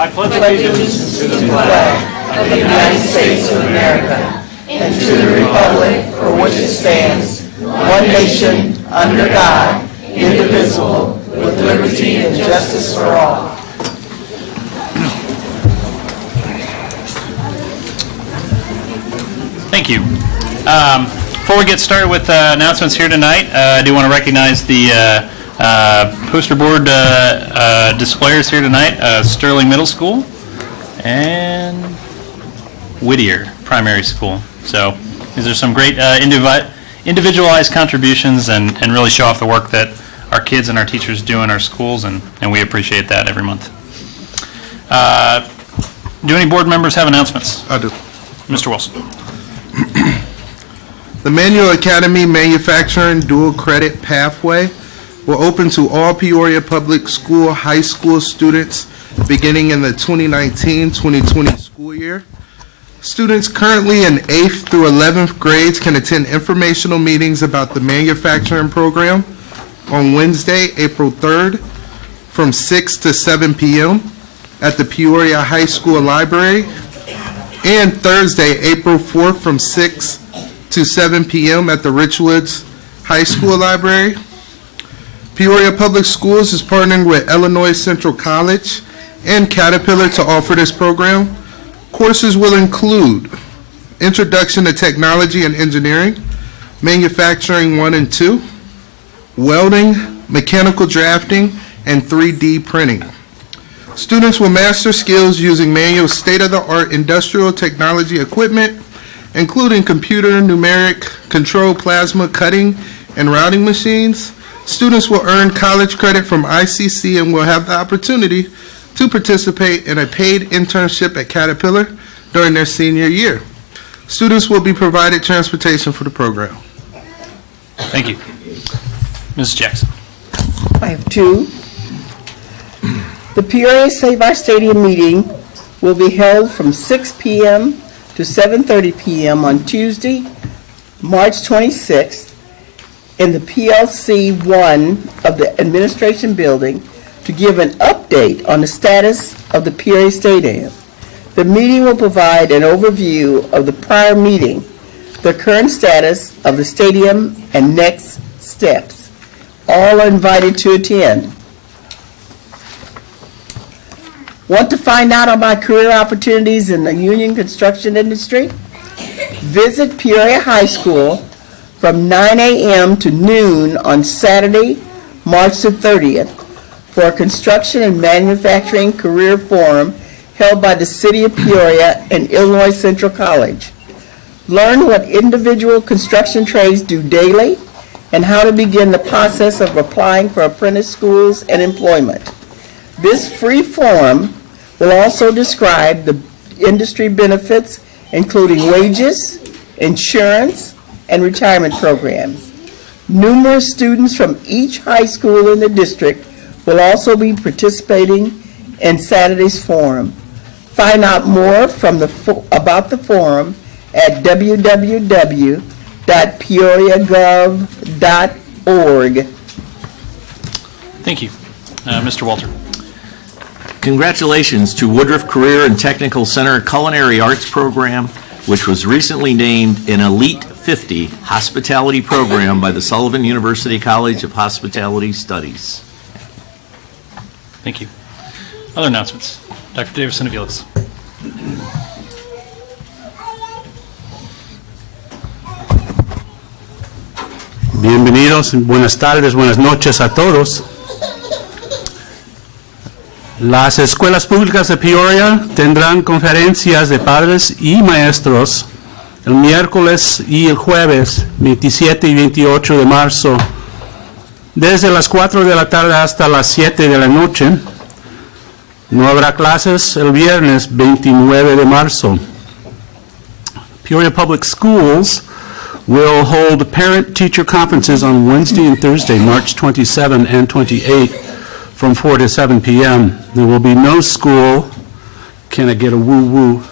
I pledge allegiance to the flag of the United States of America and to the republic for which it stands, one nation, under God, indivisible, with liberty and justice for all. Thank you. Before we get started with announcements here tonight, I do want to recognize the poster board displayers here tonight, Sterling Middle School and Whittier Primary School. So these are some great individualized contributions and really show off the work that our kids and our teachers do in our schools, and we appreciate that every month. Do any board members have announcements? I do. Mr. Wilson. The Manual Academy Manufacturing Dual Credit Pathway will open to all Peoria Public School high school students beginning in the 2019-2020 school year. Students currently in 8th through 11th grades can attend informational meetings about the manufacturing program on Wednesday, April 3rd from 6 to 7 p.m. at the Peoria High School Library, and Thursday, April 4th from 6 to 7 p.m. at the Richwoods High School Library. Peoria Public Schools is partnering with Illinois Central College and Caterpillar to offer this program. Courses will include Introduction to Technology and Engineering, Manufacturing 1 and 2, Welding, Mechanical Drafting, and 3D Printing. Students will master skills using Manual's state-of-the-art industrial technology equipment, including computer, numeric, control, plasma, cutting, and routing machines. Students will earn college credit from ICC and will have the opportunity to participate in a paid internship at Caterpillar during their senior year. Students will be provided transportation for the program. Thank you. Mrs. Jackson. I have two. The Peoria Save Our Stadium meeting will be held from 6 p.m. to 7:30 p.m. on Tuesday, March 26th in the PLC 1 of the Administration Building to give an update on the status of the Peoria Stadium. The meeting will provide an overview of the prior meeting, the current status of the stadium, and next steps. All are invited to attend. Want to find out about career opportunities in the union construction industry? Visit Peoria High School from 9 a.m. to noon on Saturday, March the 30th for a construction and manufacturing career forum held by the City of Peoria and Illinois Central College. Learn what individual construction trades do daily and how to begin the process of applying for apprentice schools and employment. This free forum will also describe the industry benefits, including wages, insurance, and retirement programs. Numerous students from each high school in the district will also be participating in Saturday's forum. Find out more from about the forum at www.peoriagov.org. Thank you. Mr. Walter. Congratulations to Woodruff Career and Technical Center Culinary Arts Program, which was recently named an Elite 50 Hospitality Program by the Sullivan University College of Hospitality Studies. Thank you. Other announcements. Dr. Davis-Aviles. Bienvenidos, buenas tardes, buenas noches a todos. Las escuelas públicas de Peoria tendrán conferencias de padres y maestros el miércoles y el jueves 27 y 28 de marzo desde las 4 de la tarde hasta las 7 de la noche. No habrá clases el viernes 29 de marzo. Peoria Public Schools will hold parent-teacher conferences on Wednesday and Thursday, March 27 and 28, from 4 to 7 p.m. There will be no school, can I get a woo-woo,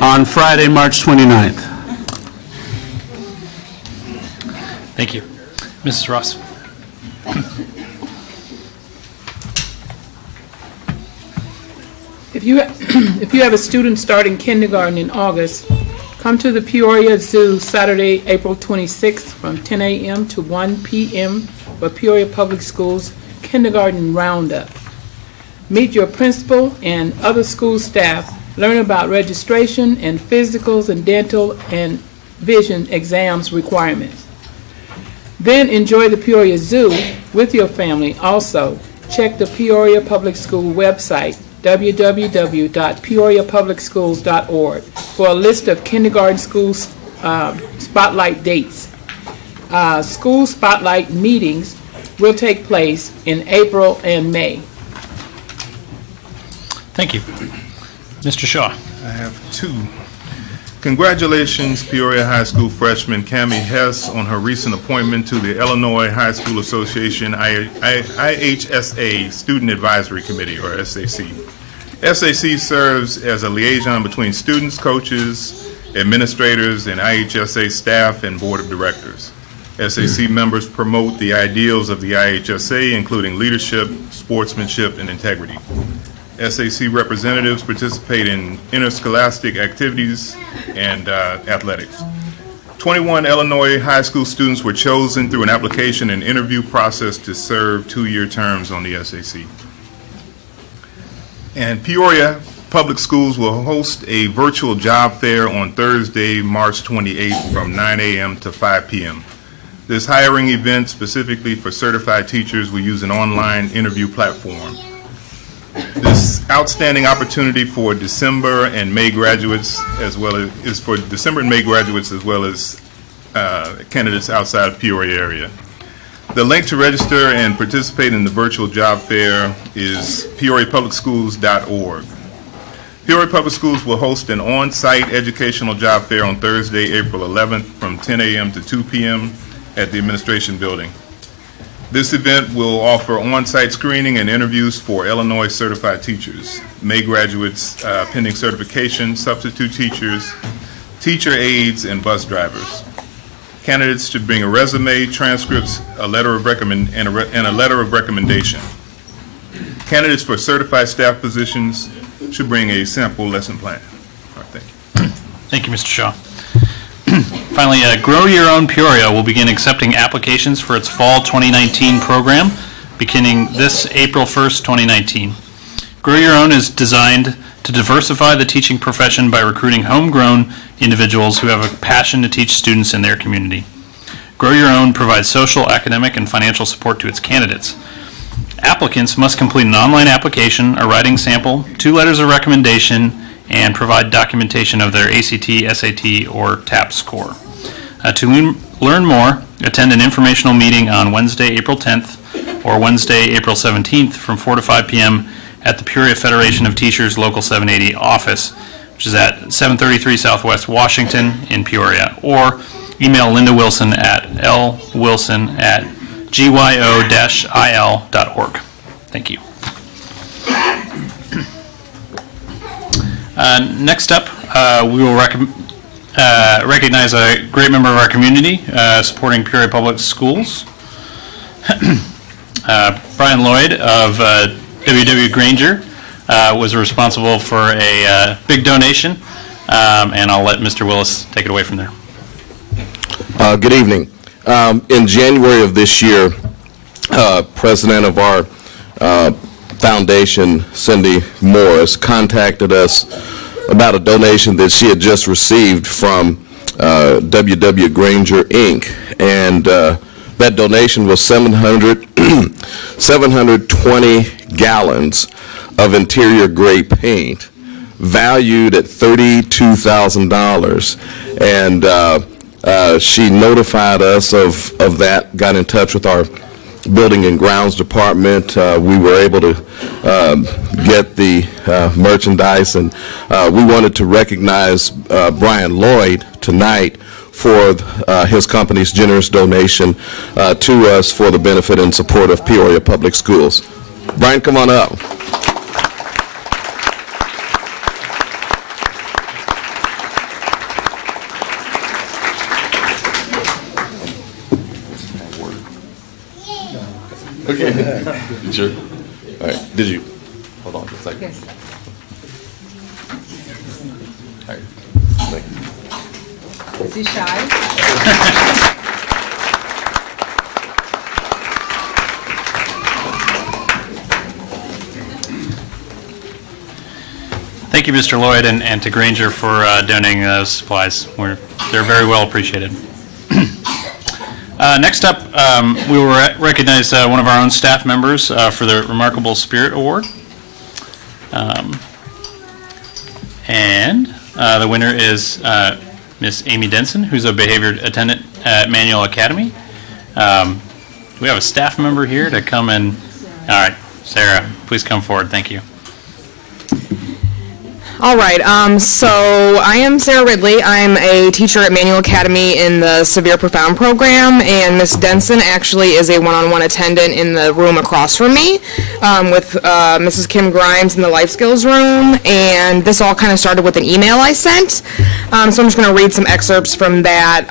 on Friday, March 29th. Thank you. Mrs. Ross. If you have a student starting kindergarten in August, come to the Peoria Zoo Saturday, April 26th from 10 a.m. to 1 p.m. for Peoria Public Schools Kindergarten Roundup. Meet your principal and other school staff, learn about registration and physicals and dental and vision exams requirements. Then enjoy the Peoria Zoo with your family. Also, check the Peoria Public School website, www.peoriapublicschools.org, for a list of kindergarten school spotlight dates. School spotlight meetings will take place in April and May. Thank you. Mr. Shaw. I have two. Congratulations, Peoria High School freshman Cammie Hess on her recent appointment to the Illinois High School Association IHSA Student Advisory Committee, or SAC. SAC serves as a liaison between students, coaches, administrators, and IHSA staff and board of directors. SAC members promote the ideals of the IHSA, including leadership, sportsmanship, and integrity. SAC representatives participate in interscholastic activities and athletics. 21 Illinois high school students were chosen through an application and interview process to serve 2-year terms on the SAC. And Peoria Public Schools will host a virtual job fair on Thursday, March 28th from 9 a.m. to 5 p.m. This hiring event specifically for certified teachers will use an online interview platform. This outstanding opportunity for December and May graduates, as well as candidates outside of Peoria area. The link to register and participate in the virtual job fair is peoriapublicschools.org. Peoria Public Schools will host an on-site educational job fair on Thursday, April 11th from 10 a.m. to 2 p.m. at the administration building. This event will offer on-site screening and interviews for Illinois certified teachers, May graduates pending certification, substitute teachers, teacher aides, and bus drivers. Candidates should bring a resume, transcripts, a letter of recommendation. Candidates for certified staff positions should bring a sample lesson plan. All right, thank you. Thank you, Mr. Shaw. Finally, Grow Your Own Peoria will begin accepting applications for its Fall 2019 program beginning this April 1st, 2019. Grow Your Own is designed to diversify the teaching profession by recruiting homegrown individuals who have a passion to teach students in their community. Grow Your Own provides social, academic, and financial support to its candidates. Applicants must complete an online application, a writing sample, 2 letters of recommendation, and provide documentation of their ACT, SAT, or TAP score. To learn more, attend an informational meeting on Wednesday, April 10th or Wednesday, April 17th from 4 to 5 p.m. at the Peoria Federation of Teachers Local 780 office, which is at 733 Southwest Washington in Peoria, or email Linda Wilson at lwilson@gyo-il.org. Thank you. Next up, we will recognize a great member of our community supporting Peoria Public Schools. Brian Lloyd of W.W. Granger was responsible for a big donation, and I'll let Mr. Willis take it away from there. Good evening. In January of this year, president of our foundation, Cindy Morris, contacted us about a donation that she had just received from W.W. Granger, Inc., and that donation was 720 gallons of interior gray paint, valued at $32,000, and she notified us of that, got in touch with our Building and Grounds Department. We were able to get the merchandise, and we wanted to recognize Brian Lloyd tonight for his company's generous donation to us for the benefit and support of Peoria Public Schools. Brian, come on up. Okay. Sure. All right. Did you? Hold on just a second. Is he shy? Thank you, Mr. Lloyd, and to Granger for donating those supplies. They're very well appreciated. Next up, we will recognize one of our own staff members for the Remarkable Spirit Award. And the winner is Miss Amy Denson, who's a behavior attendant at Manual Academy. We have a staff member here to come and, all right, Sarah, please come forward. Thank you. All right, so I am Sara Whitley. I'm a teacher at Manual Academy in the Severe Profound program, and Miss Denson actually is a one-on-one attendant in the room across from me with Mrs. Kim Grimes in the Life Skills room, and this all kind of started with an email I sent, so I'm just going to read some excerpts from that.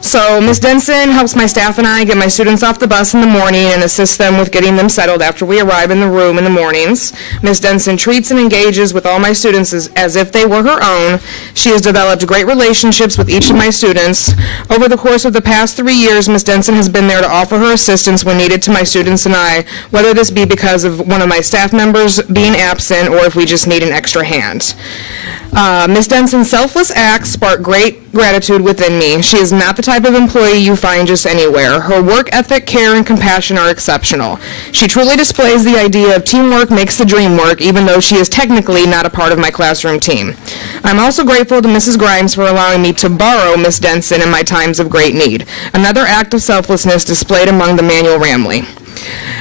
So Miss Denson helps my staff and I get my students off the bus in the morning and assist them with getting them settled after we arrive in the room in the mornings. Miss Denson treats and engages with all my students as if they were her own. She has developed great relationships with each of my students. Over the course of the past 3 years, Miss Denson has been there to offer her assistance when needed to my students and I, whether this be because of one of my staff members being absent or if we just need an extra hand. Ms. Denson's selfless acts spark great gratitude within me. She is not the type of employee you find just anywhere. Her work ethic, care, and compassion are exceptional. She truly displays the idea of teamwork makes the dream work, even though she is technically not a part of my classroom team. I'm also grateful to Mrs. Grimes for allowing me to borrow Ms. Denson in my times of great need. Another act of selflessness displayed among the Manual family.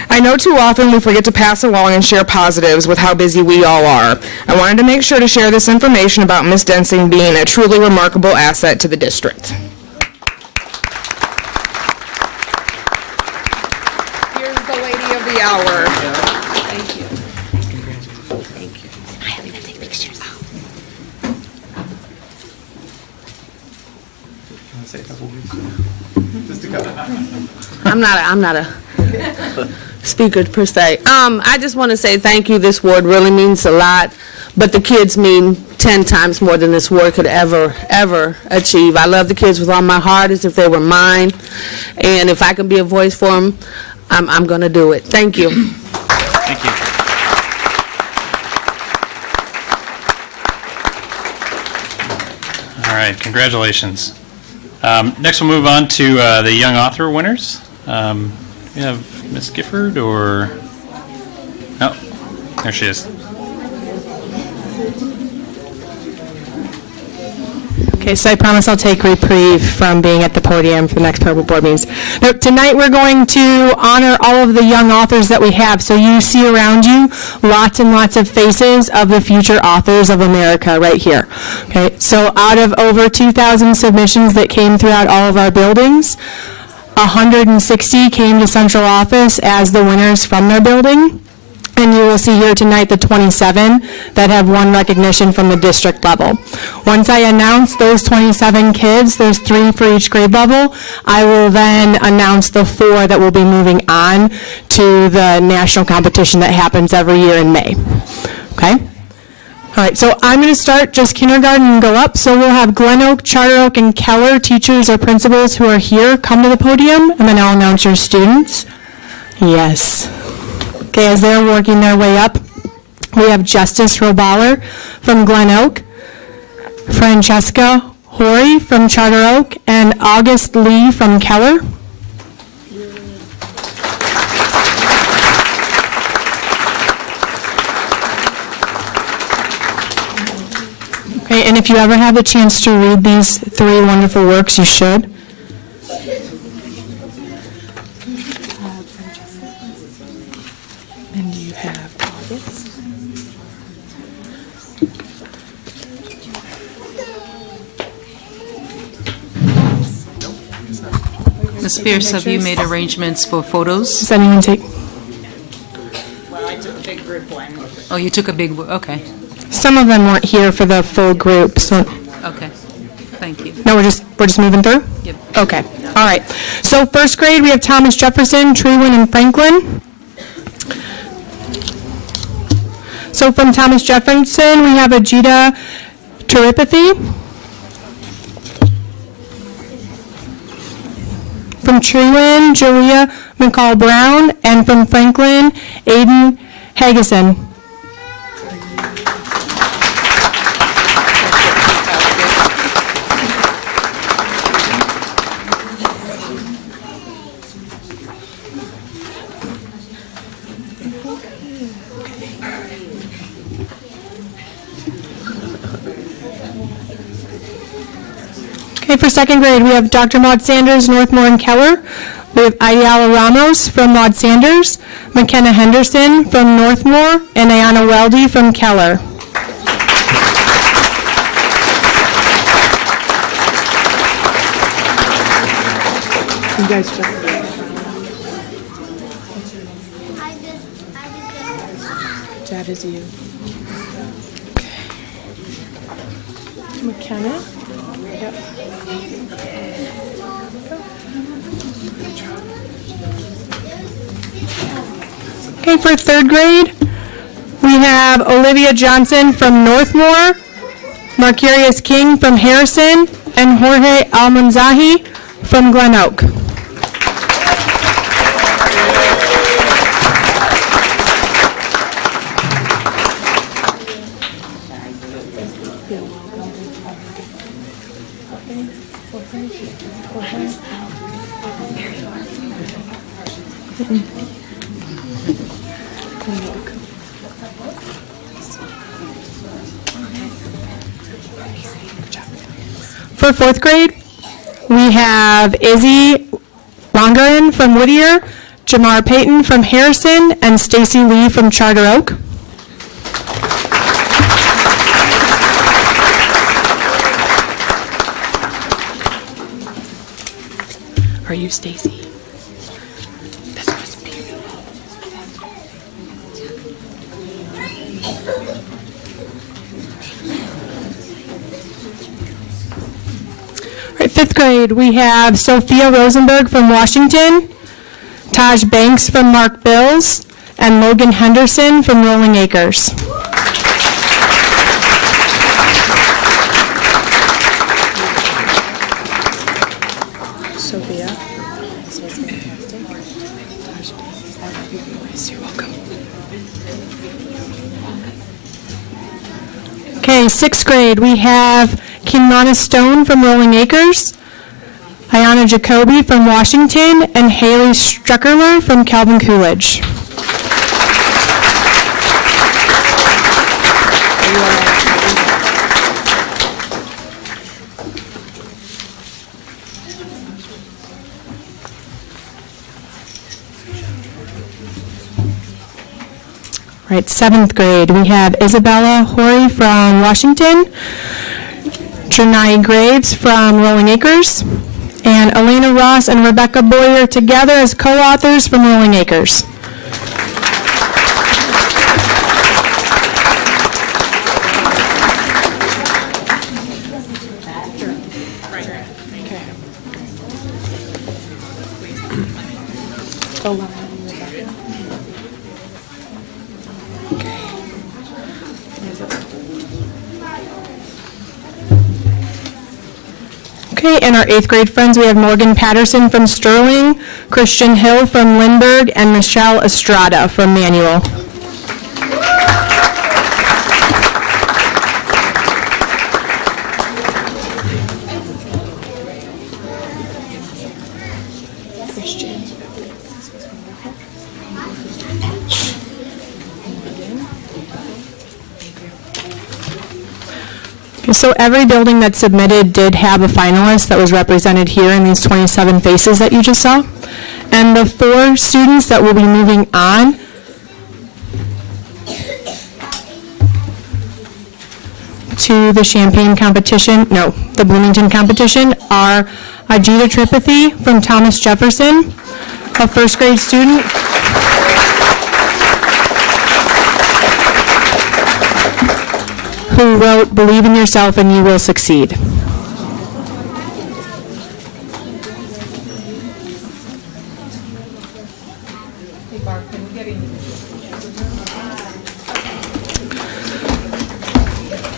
I know too often we forget to pass along and share positives with how busy we all are. I wanted to make sure to share this information about Ms. Denson being a truly remarkable asset to the district. Here's the lady of the hour. Thank you. Thank you. I'm going to take pictures. I'm not a speaker per se. I just want to say thank you. This award really means a lot, but the kids mean 10 times more than this award could ever achieve. I love the kids with all my heart as if they were mine, and if I can be a voice for them, I'm going to do it. Thank you. Thank you. All right, congratulations. Next we'll move on to the Young Author winners. We have Miss Gifford or, oh, there she is. Okay, so I promise I'll take reprieve from being at the podium for the next Purple Board meetings. Now, tonight we're going to honor all of the young authors that we have. So you see around you lots and lots of faces of the future authors of America right here. Okay, so out of over 2,000 submissions that came throughout all of our buildings, 160 came to central office as the winners from their building. And you will see here tonight the 27 that have won recognition from the district level. Once I announce those 27 kids, there's 3 for each grade level, I will then announce the 4 that will be moving on to the national competition that happens every year in May. Okay? All right, so I'm going to start just kindergarten and go up. So we'll have Glen Oak, Charter Oak, and Keller teachers or principals who are here come to the podium, and then I'll announce your students. Yes. Okay, as they're working their way up, we have Justice Roballer from Glen Oak, Francesca Horry from Charter Oak, and August Lee from Keller. Okay, and if you ever have a chance to read these 3 wonderful works, you should. And you have August. Ms. Pierce, have you made arrangements for photos? Does anyone take? Well, I took a big group one. Oh, you took a big, okay, Some of them weren't here for the full group, so. okay. Thank you. No, we're just moving through? Yep. Okay, all right. So first grade, we have Thomas Jefferson, Trewin, and Franklin. So from Thomas Jefferson, we have Ajita Tirupathy. From Trewin, Julia McCall-Brown. And from Franklin, Aiden Hageson. Okay, for second grade, we have Dr. Maud Sanders, Northmore and Keller. We have Ayala Ramos from Maud Sanders, McKenna Henderson from Northmore, and Ayana Weldy from Keller. You guys just... That is you. McKenna? Yep. Okay, for third grade, we have Olivia Johnson from Northmore, Marcarius King from Harrison, and Jorge Almanzahi from Glen Oak. For fourth grade, we have Izzy Longaran from Whittier, Jamar Payton from Harrison, and Stacy Lee from Charter Oak. Are you Stacy? Fifth grade, we have Sophia Rosenberg from Washington, Taj Banks from Mark Bills, and Logan Henderson from Rolling Acres. Sophia. You're welcome. Okay, sixth grade, we have Kinlana Stone from Rolling Acres, Ayana Jacoby from Washington, and Haley Struckerler from Calvin Coolidge. Right, seventh grade, we have Isabella Horry from Washington, Janai Graves from Rolling Acres, and Elena Ross and Rebecca Boyer together as co-authors from Rolling Acres. Okay, and our eighth grade friends, we have Morgan Patterson from Sterling, Christian Hill from Lindbergh, and Michelle Estrada from Manual. So every building that submitted did have a finalist that was represented here in these 27 faces that you just saw. And the 4 students that will be moving on to the Champaign competition, no, the Bloomington competition, are Ajita Tripathi from Thomas Jefferson, a first grade student. Who wrote, "Believe in yourself and you will succeed."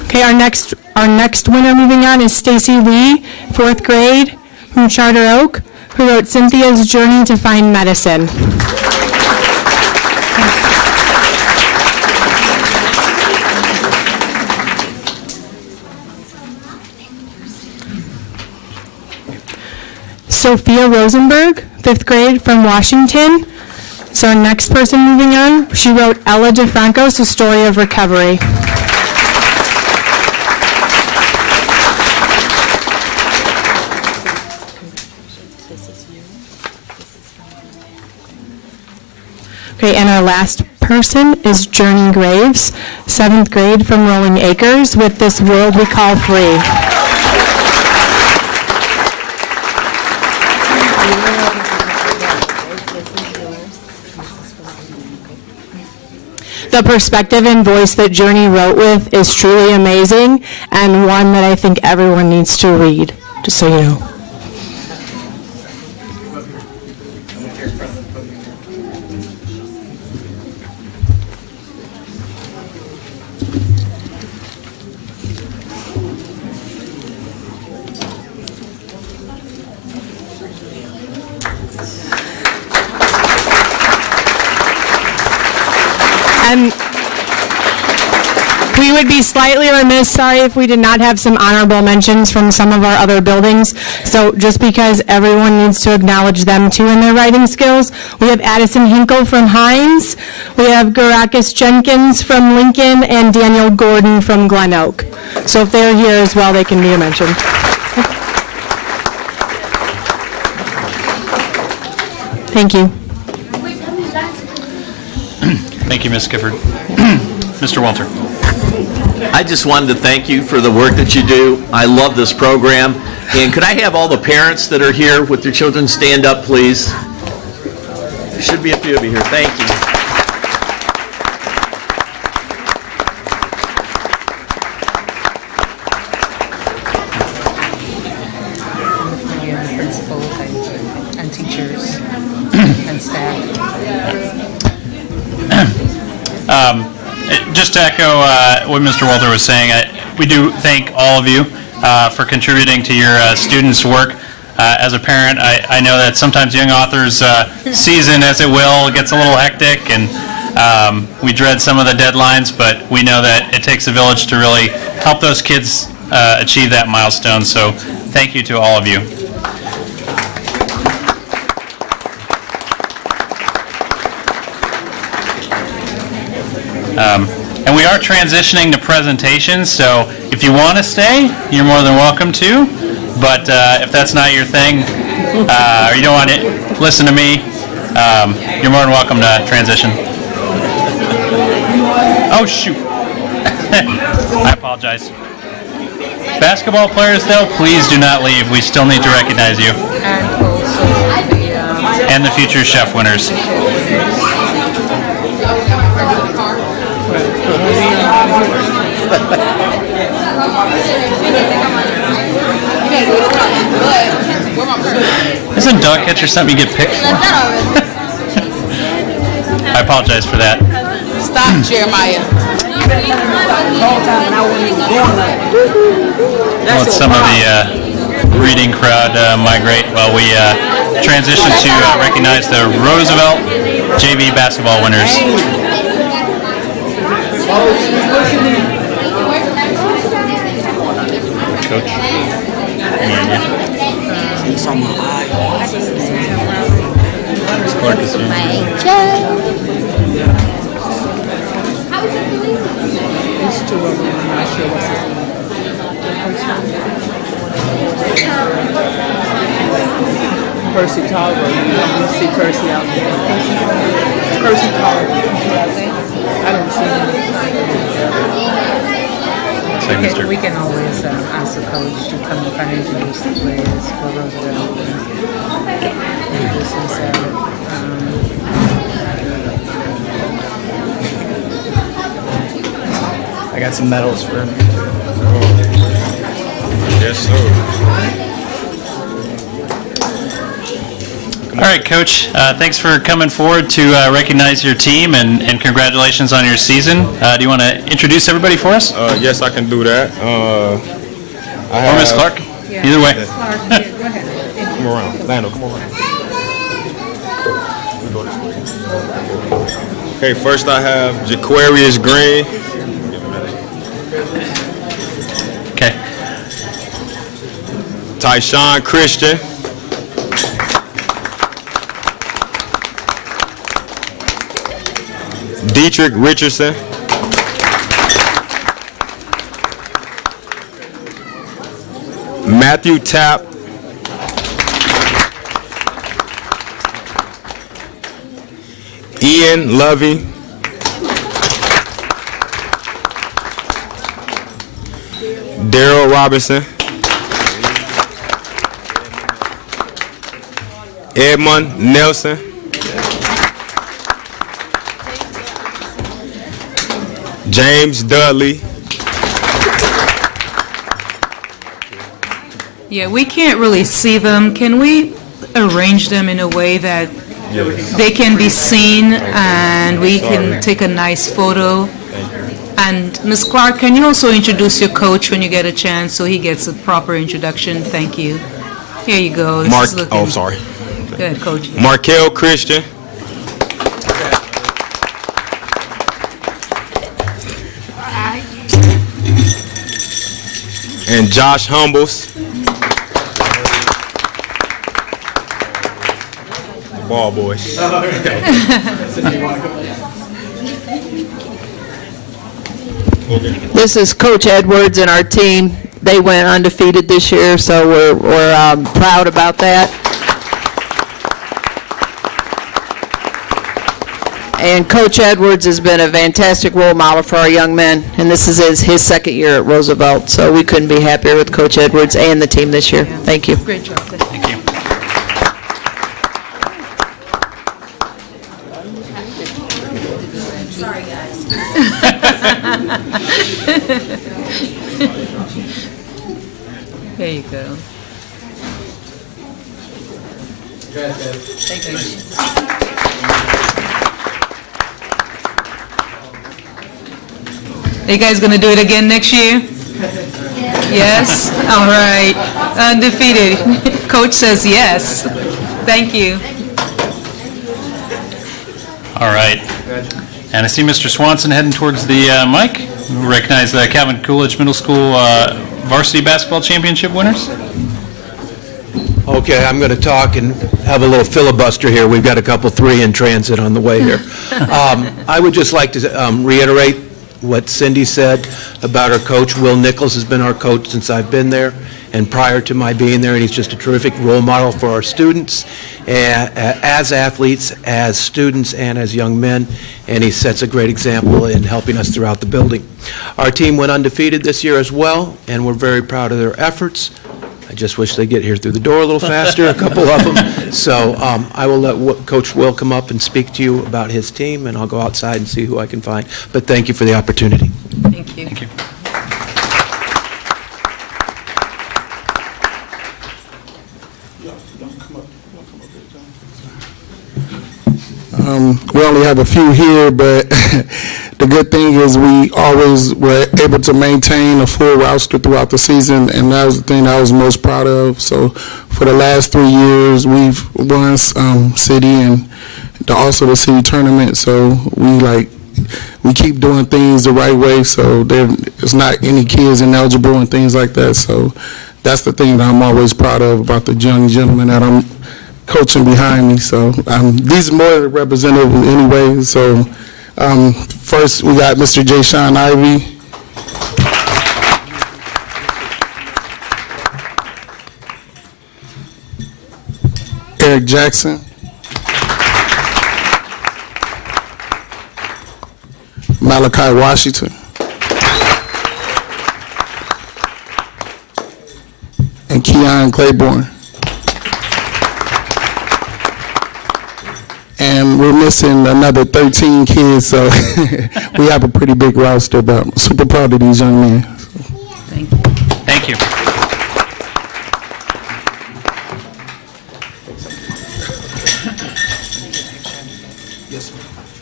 Okay, our next winner moving on is Stacy Lee, 4th grade from Charter Oak, who wrote Cynthia's Journey to Find Medicine. Sophia Rosenberg, 5th grade from Washington. So next person moving on, she wrote Ella DeFranco's A Story of Recovery. Okay, and our last person is Journey Graves, 7th grade from Rolling Acres, with This World We Call Free. The perspective and voice that Journey wrote with is truly amazing, and one that I think everyone needs to read, just so you know. And we would be slightly remiss, sorry, if we did not have some honorable mentions from some of our other buildings. So just because everyone needs to acknowledge them too in their writing skills, we have Addison Hinkle from Hines, we have Garakis Jenkins from Lincoln, and Daniel Gordon from Glen Oak. So if they're here as well, they can be mentioned. Thank you. Thank you, Ms. Gifford. Mr. Walter. I just wanted to thank you for the work that you do. I love this program. And could I have all the parents that are here with their children stand up, please? There should be a few of you here. Thank you. Principals and teachers and staff. Just to echo what Mr. Walter was saying, we do thank all of you for contributing to your students' work. As a parent, I know that sometimes young authors' season, as it will, gets a little hectic, and we dread some of the deadlines, but we know that it takes a village to really help those kids achieve that milestone. So thank you to all of you. And we are transitioning to presentations, so if you want to stay, you're more than welcome to. But if that's not your thing, or you don't want to listen to me, you're more than welcome to transition. Oh, shoot. I apologize. Basketball players, though, please do not leave. We still need to recognize you. And the future chef winners. Isn't dog catcher something you get picked for? I apologize for that. Stop, Jeremiah. Let some of the reading crowd migrate while we transition to recognize the Roosevelt JV basketball winners. Coach. It's on my eye. Clark is here. There's two of them. I'm not sure what's his name. Percy Tolliver. You see Percy out there. Percy Tolliver. I don't see him. We can always ask the coach to come and introduce the players for Roosevelt. This is I got some medals for him. Yes, sir. All right, Coach. Thanks for coming forward to recognize your team, and congratulations on your season. Do you want to introduce everybody for us? Yes, I can do that. Or Ms. Clark? Yeah. Either way. Clark, go ahead. come around. Lando, come around. Okay, first I have Jaquarius Green. Okay. Tyshawn Christian. Dietrich Richardson. Matthew Tapp. Ian Lovey. Daryl Robinson. Edmund Nelson. James Dudley. Yeah, we can't really see them. Can we arrange them in a way that they can be seen and we can take a nice photo? And Ms. Clark, can you also introduce your coach when you get a chance so he gets a proper introduction? Thank you. Here you go. This is looking- sorry. Go ahead, Coach. Markel Christian. And Josh Humbles. Ball boys. This is Coach Edwards and our team. They went undefeated this year, so we're proud about that. And Coach Edwards has been a fantastic role model for our young men, and this is his second year at Roosevelt, so we couldn't be happier with Coach Edwards and the team this year. Thank you. Great job. Thank you. Sorry, guys. There you go. Thank you. Are you guys going to do it again next year? Yes? All right. Undefeated. Coach says yes. Thank you. All right. And I see Mr. Swanson heading towards the mic. We recognize the Calvin Coolidge Middle School varsity basketball championship winners. Okay, I'm going to talk and have a little filibuster here. We've got a couple three in transit on the way here. I would just like to reiterate what Cindy said about our coach. Will Nichols has been our coach since I've been there and prior to my being there, and he's just a terrific role model for our students as athletes, as students, and as young men, and he sets a great example in helping us throughout the building. Our team went undefeated this year as well, and we're very proud of their efforts. I just wish they'd get here through the door a little faster, a couple of them. So I will let Coach Will come up and speak to you about his team, and I'll go outside and see who I can find. But thank you for the opportunity. Thank you. Thank you. We only have a few here, but the good thing is we always were able to maintain a full roster throughout the season, and that was the thing I was most proud of. So for the last 3 years, we've won city and also the city tournament. So we keep doing things the right way. So there's not any kids ineligible and things like that. So that's the thing that I'm always proud of about the young gentlemen that I'm coaching behind me. So these are more representative anyway. So first we got Mr. J. Sean Ivy. Eric Jackson. Malachi Washington. And Keon Claiborne. And we're missing another 13 kids, so we have a pretty big roster, but I'm super proud of these young men. Thank you. Thank you.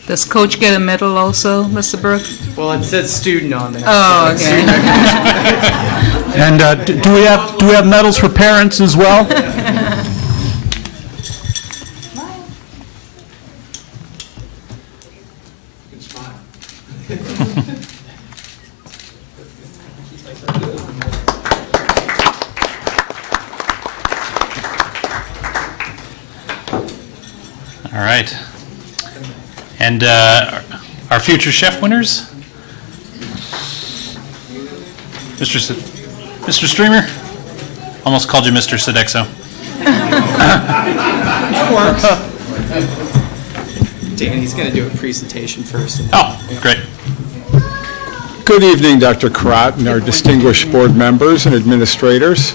Does Coach get a medal also, Mr. Burke? Well, it says student on there. Oh, okay. And do we have medals for parents as well? All right. And our future chef winners? Mr. Streamer? Almost called you Mr. Sodexo. Danny's going to do a presentation first. Oh, great. Good evening, Dr. Karat and our distinguished board members and administrators.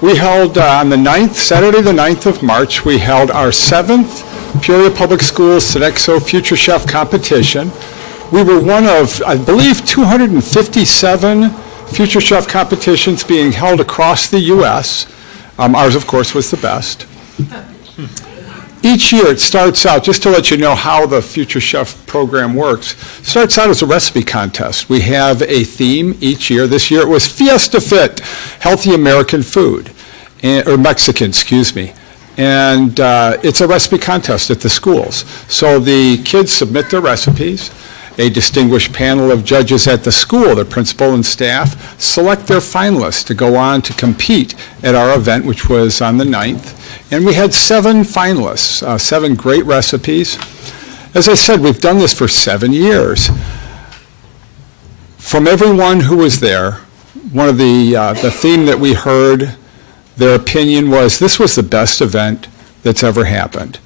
We held on the 9th, Saturday the 9th of March, we held our 7th Peoria Public Schools Sodexo Future Chef competition. We were one of, I believe, 257 Future Chef competitions being held across the U.S. Ours, of course, was the best. Each year it starts out, just to let you know how the Future Chef program works, starts out as a recipe contest. We have a theme each year. This year it was Fiesta Fit, Healthy American Food, or Mexican, excuse me. And it's a recipe contest at the schools. So the kids submit their recipes. A distinguished panel of judges at the school, the principal and staff, select their finalists to go on to compete at our event, which was on the 9th. And we had 7 finalists, 7 great recipes. As I said, we've done this for 7 years. From everyone who was there, one of the theme that we heard, their opinion was this was the best event that's ever happened.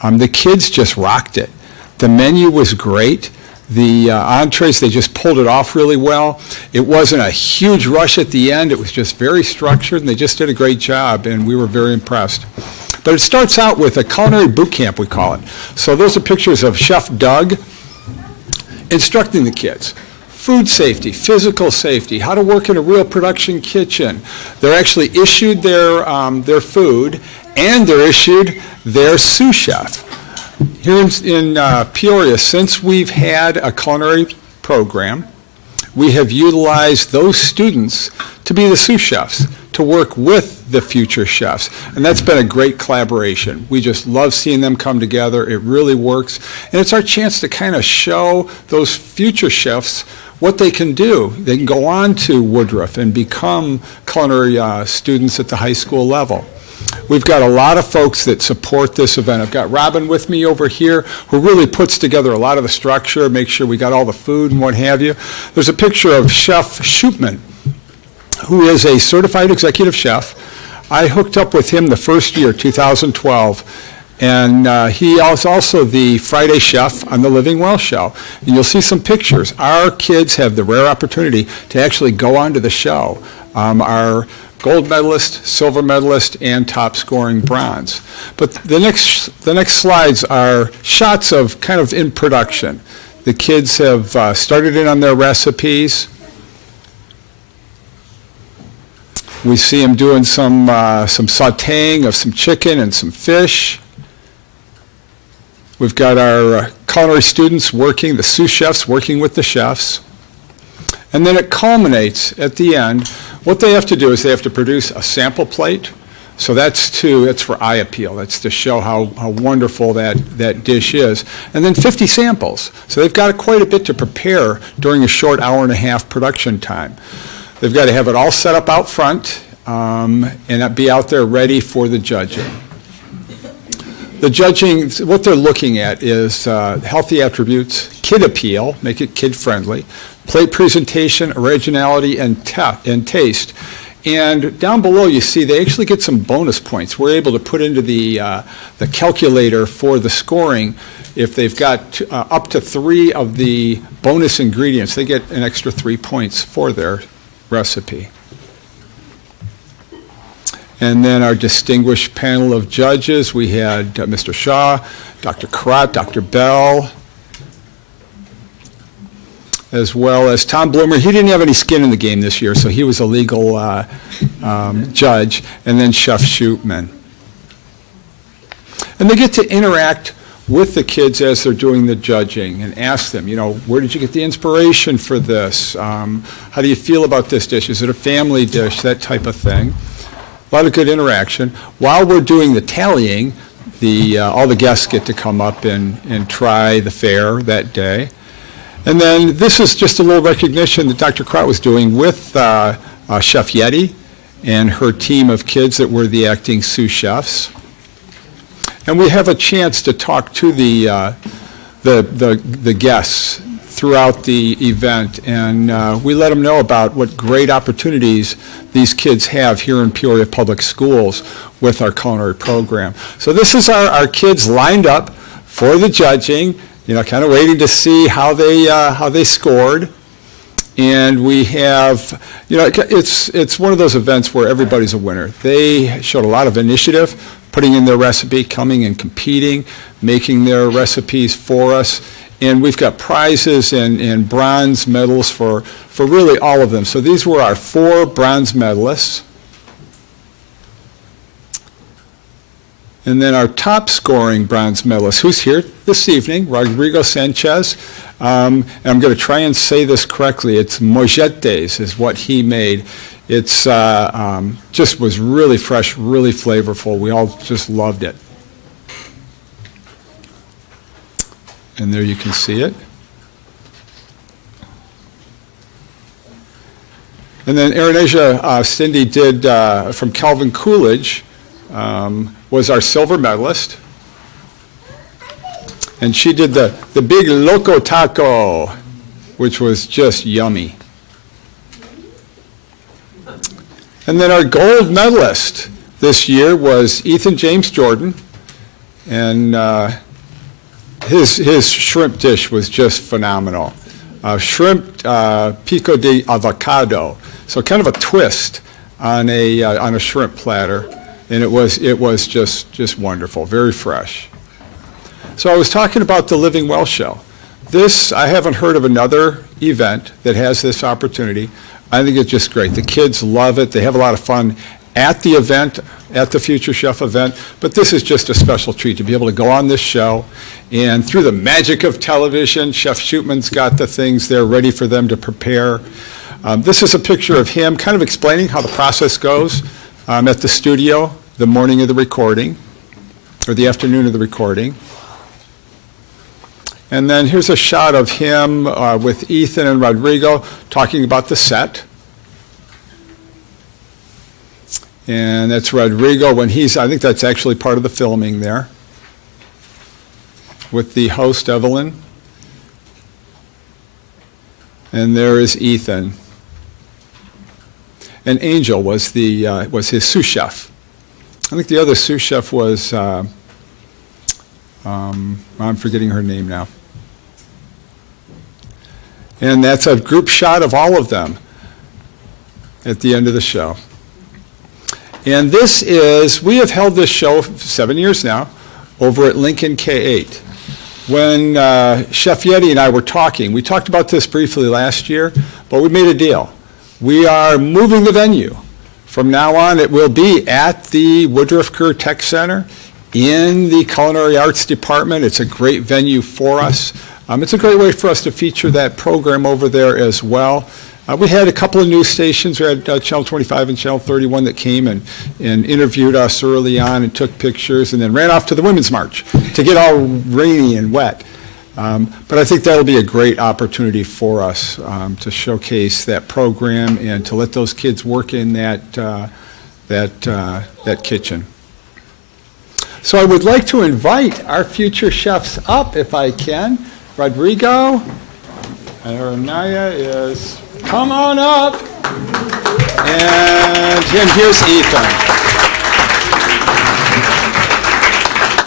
The kids just rocked it. The menu was great. The entrees, they just pulled it off really well. It wasn't a huge rush at the end. It was just very structured, and they just did a great job, and we were very impressed. But it starts out with a culinary boot camp, we call it. So those are pictures of Chef Doug instructing the kids. Food safety, physical safety, how to work in a real production kitchen. They're actually issued their food, and they're issued their sous chef. Here in Peoria, since we've had a culinary program, we have utilized those students to be the sous chefs, to work with the future chefs. And that's been a great collaboration. We just love seeing them come together. It really works. And it's our chance to kind of show those future chefs what they can do. They can go on to Woodruff and become culinary students at the high school level. We've got a lot of folks that support this event. I've got Robin with me over here, who really puts together a lot of the structure, makes sure we got all the food and what have you. There's a picture of Chef Shoopman, who is a certified executive chef. I hooked up with him the first year, 2012, and he is also the Friday chef on the Living Well show. And you'll see some pictures. Our kids have the rare opportunity to actually go onto the show. Our gold medalist, silver medalist, and top scoring bronze. But the next slides are shots of kind of in production. The kids have started in on their recipes. We see them doing some sautéing of some chicken and some fish. We've got our culinary students working, the sous chefs working with the chefs. And then it culminates at the end. What they have to do is they have to produce a sample plate. So that's for eye appeal. That's to show how wonderful that dish is. And then 50 samples. So they've got quite a bit to prepare during a short hour-and-a-half production time. They've got to have it all set up out front and be out there ready for the judging. The judging, what they're looking at is healthy attributes, kid appeal, make it kid-friendly, plate presentation, originality, and taste. And down below you see they actually get some bonus points. We're able to put into the calculator for the scoring. If they've got up to 3 of the bonus ingredients, they get an extra 3 points for their recipe. And then our distinguished panel of judges, we had Mr. Shaw, Dr. Karat, Dr. Bell, as well as Tom Bloomer. He didn't have any skin in the game this year, so he was a legal judge, and then Chef Shoopman. And they get to interact with the kids as they're doing the judging and ask them, where did you get the inspiration for this? How do you feel about this dish? Is it a family dish? That type of thing. A lot of good interaction. While we're doing the tallying, all the guests get to come up and try the fare that day. And then this is just a little recognition that Dr. Kraut was doing with Chef Yeti and her team of kids that were the acting sous chefs. And we have a chance to talk to the guests throughout the event, and we let them know about what great opportunities these kids have here in Peoria Public Schools with our culinary program. So this is our kids lined up for the judging, you know, kind of waiting to see how they scored. And we have, you know, it's one of those events where everybody's a winner. They showed a lot of initiative, putting in their recipe, coming and competing, making their recipes for us. And we've got prizes and bronze medals for really all of them. So these were our 4 bronze medalists. And then our top scoring bronze medalist, who's here this evening, Rodrigo Sanchez. And I'm going to try and say this correctly. It's molletes is what he made. It's just was really fresh, really flavorful. We all just loved it. And there you can see it. And then Aaronasia Cindy did, from Calvin Coolidge, was our silver medalist. And she did the big loco taco, which was just yummy. And then our gold medalist this year was Ethan James Jordan. And his shrimp dish was just phenomenal. Shrimp pico de avocado. So kind of a twist on a shrimp platter. And it was just wonderful, very fresh. So I was talking about the Living Well show. This, I haven't heard of another event that has this opportunity. I think it's just great. The kids love it. They have a lot of fun at the event, at the Future Chef event, but this is just a special treat to be able to go on this show. And through the magic of television, Chef Shootman's got the things there ready for them to prepare. This is a picture of him kind of explaining how the process goes at the studio the morning of the recording, or the afternoon of the recording. And then here's a shot of him with Ethan and Rodrigo talking about the set. And that's Rodrigo when I think that's actually part of the filming there, with the host, Evelyn. And there is Ethan. And Angel was his sous chef. I think the other sous chef was, I'm forgetting her name now. And that's a group shot of all of them at the end of the show. And this is, we have held this show 7 years now over at Lincoln K-8. When Chef Yeti and I were talking, we talked about this briefly last year, but we made a deal. We are moving the venue. From now on, it will be at the Woodruff Kerr Tech Center in the Culinary Arts Department. It's a great venue for us. It's a great way for us to feature that program over there as well. We had a couple of news stations. We had Channel 25 and Channel 31 that came and interviewed us early on and took pictures and then ran off to the Women's March to get all rainy and wet. But I think that'll be a great opportunity for us to showcase that program and to let those kids work in that kitchen. So I would like to invite our future chefs up if I can. Rodrigo, and Aranaya is, come on up. And here's Ethan.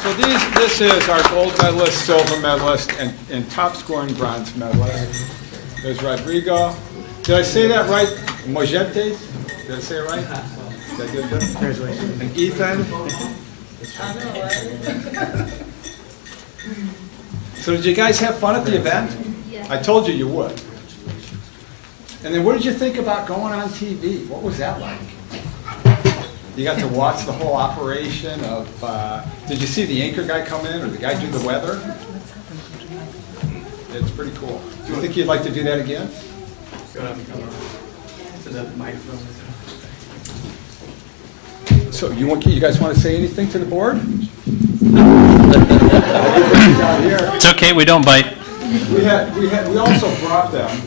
So this is our gold medalist, silver medalist, and top scoring bronze medalist. There's Rodrigo. Did I say that right? Molletes? Did I say it right? Did I get that? Congratulations. And Ethan. So did you guys have fun at the event? Yeah. I told you would. And then what did you think about going on TV? What was that like? You got to watch the whole operation of, did you see the anchor guy come in or the guy do the weather? It's pretty cool. Do you think you'd like to do that again? So you guys want to say anything to the board? It's okay, we don't bite. We also brought them.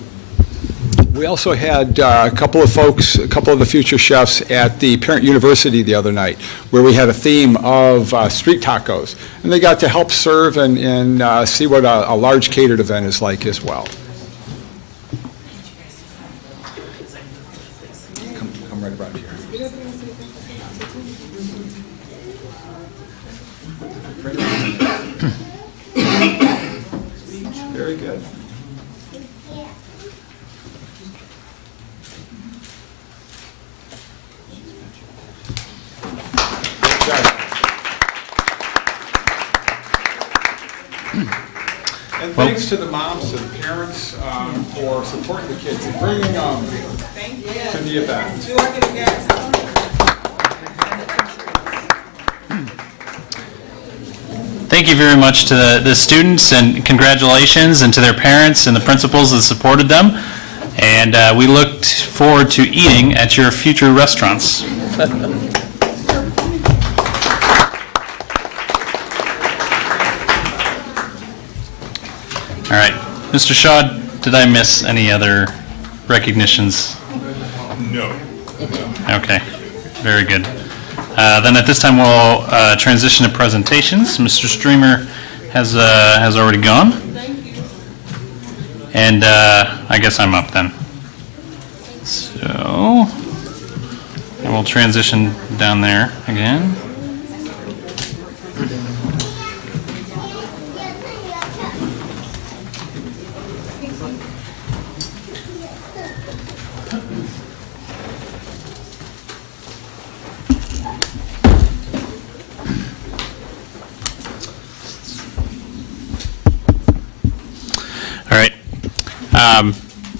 We also had a couple of the future chefs at the Parent University the other night, where we had a theme of street tacos. And they got to help serve and see what a large catered event is like as well. Come right around here. Very good. And thanks to the moms and parents for supporting the kids and bringing them to the event. Thank you very much to the students, and congratulations, and to their parents and the principals that supported them. And we look forward to eating at your future restaurants. All right. Mr. Shaw, did I miss any other recognitions? No. Okay. Very good. Then at this time we'll transition to presentations. Mr. Streamer has already gone. And I guess I'm up then. So, and we'll transition down there again.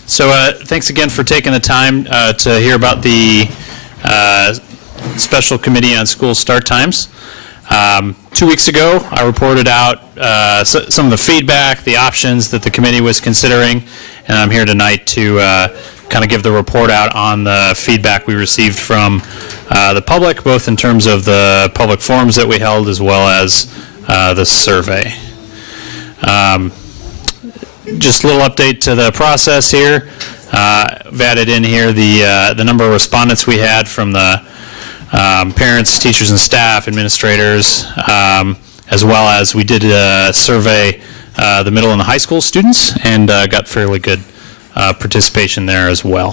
So thanks again for taking the time to hear about the Special Committee on School Start Times. 2 weeks ago, I reported out some of the feedback, the options that the committee was considering, and I'm here tonight to kind of give the report out on the feedback we received from the public, both in terms of the public forums that we held as well as the survey. Just a little update to the process here. I've added in here the number of respondents we had from the parents, teachers and staff, administrators, as well as we did survey the middle and the high school students, and got fairly good participation there as well.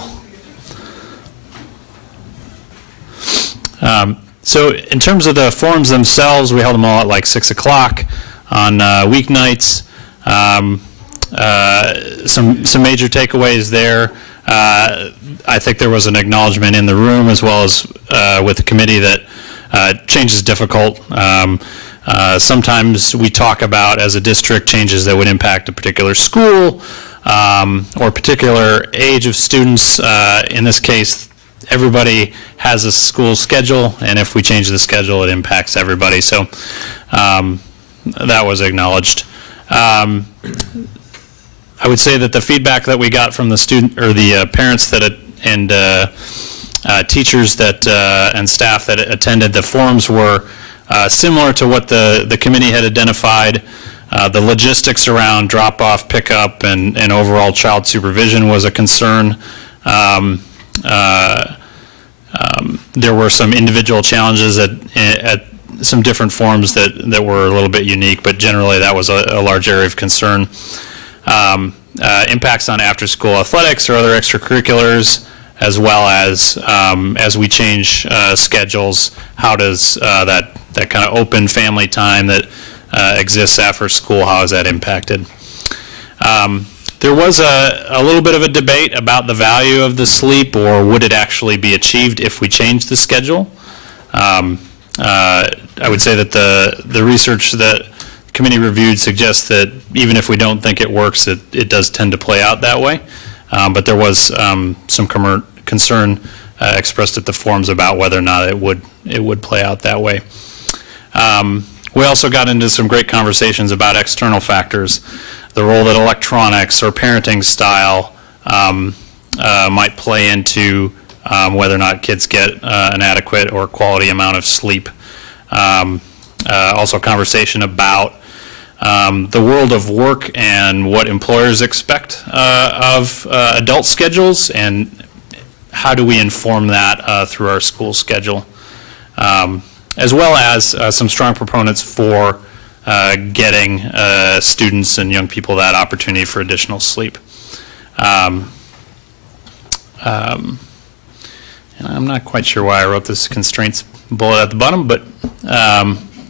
So in terms of the forums themselves, we held them all at like 6 o'clock on weeknights. Some major takeaways there. I think there was an acknowledgement in the room as well as with the committee that change is difficult. Sometimes we talk about, as a district, changes that would impact a particular school or particular age of students. In this case, everybody has a school schedule, and if we change the schedule, it impacts everybody. So that was acknowledged. I would say that the feedback that we got from the student or the parents that and teachers that and staff that attended the forums were similar to what the committee had identified. The logistics around drop-off, pickup, and overall child supervision was a concern. There were some individual challenges at some different forums that were a little bit unique, but generally that was a large area of concern. Impacts on after-school athletics or other extracurriculars, as well as we change schedules, how does that kind of open family time that exists after school, how is that impacted? There was a little bit of a debate about the value of the sleep, or would it actually be achieved if we change the schedule? I would say that the research that the committee reviewed suggests that even if we don't think it works, it does tend to play out that way. But there was some concern expressed at the forums about whether or not it would play out that way. We also got into some great conversations about external factors, the role that electronics or parenting style might play into whether or not kids get an adequate or quality amount of sleep. Also conversation about the world of work and what employers expect of adult schedules, and how do we inform that through our school schedule, as well as some strong proponents for getting students and young people that opportunity for additional sleep. And I'm not quite sure why I wrote this constraints bullet at the bottom, but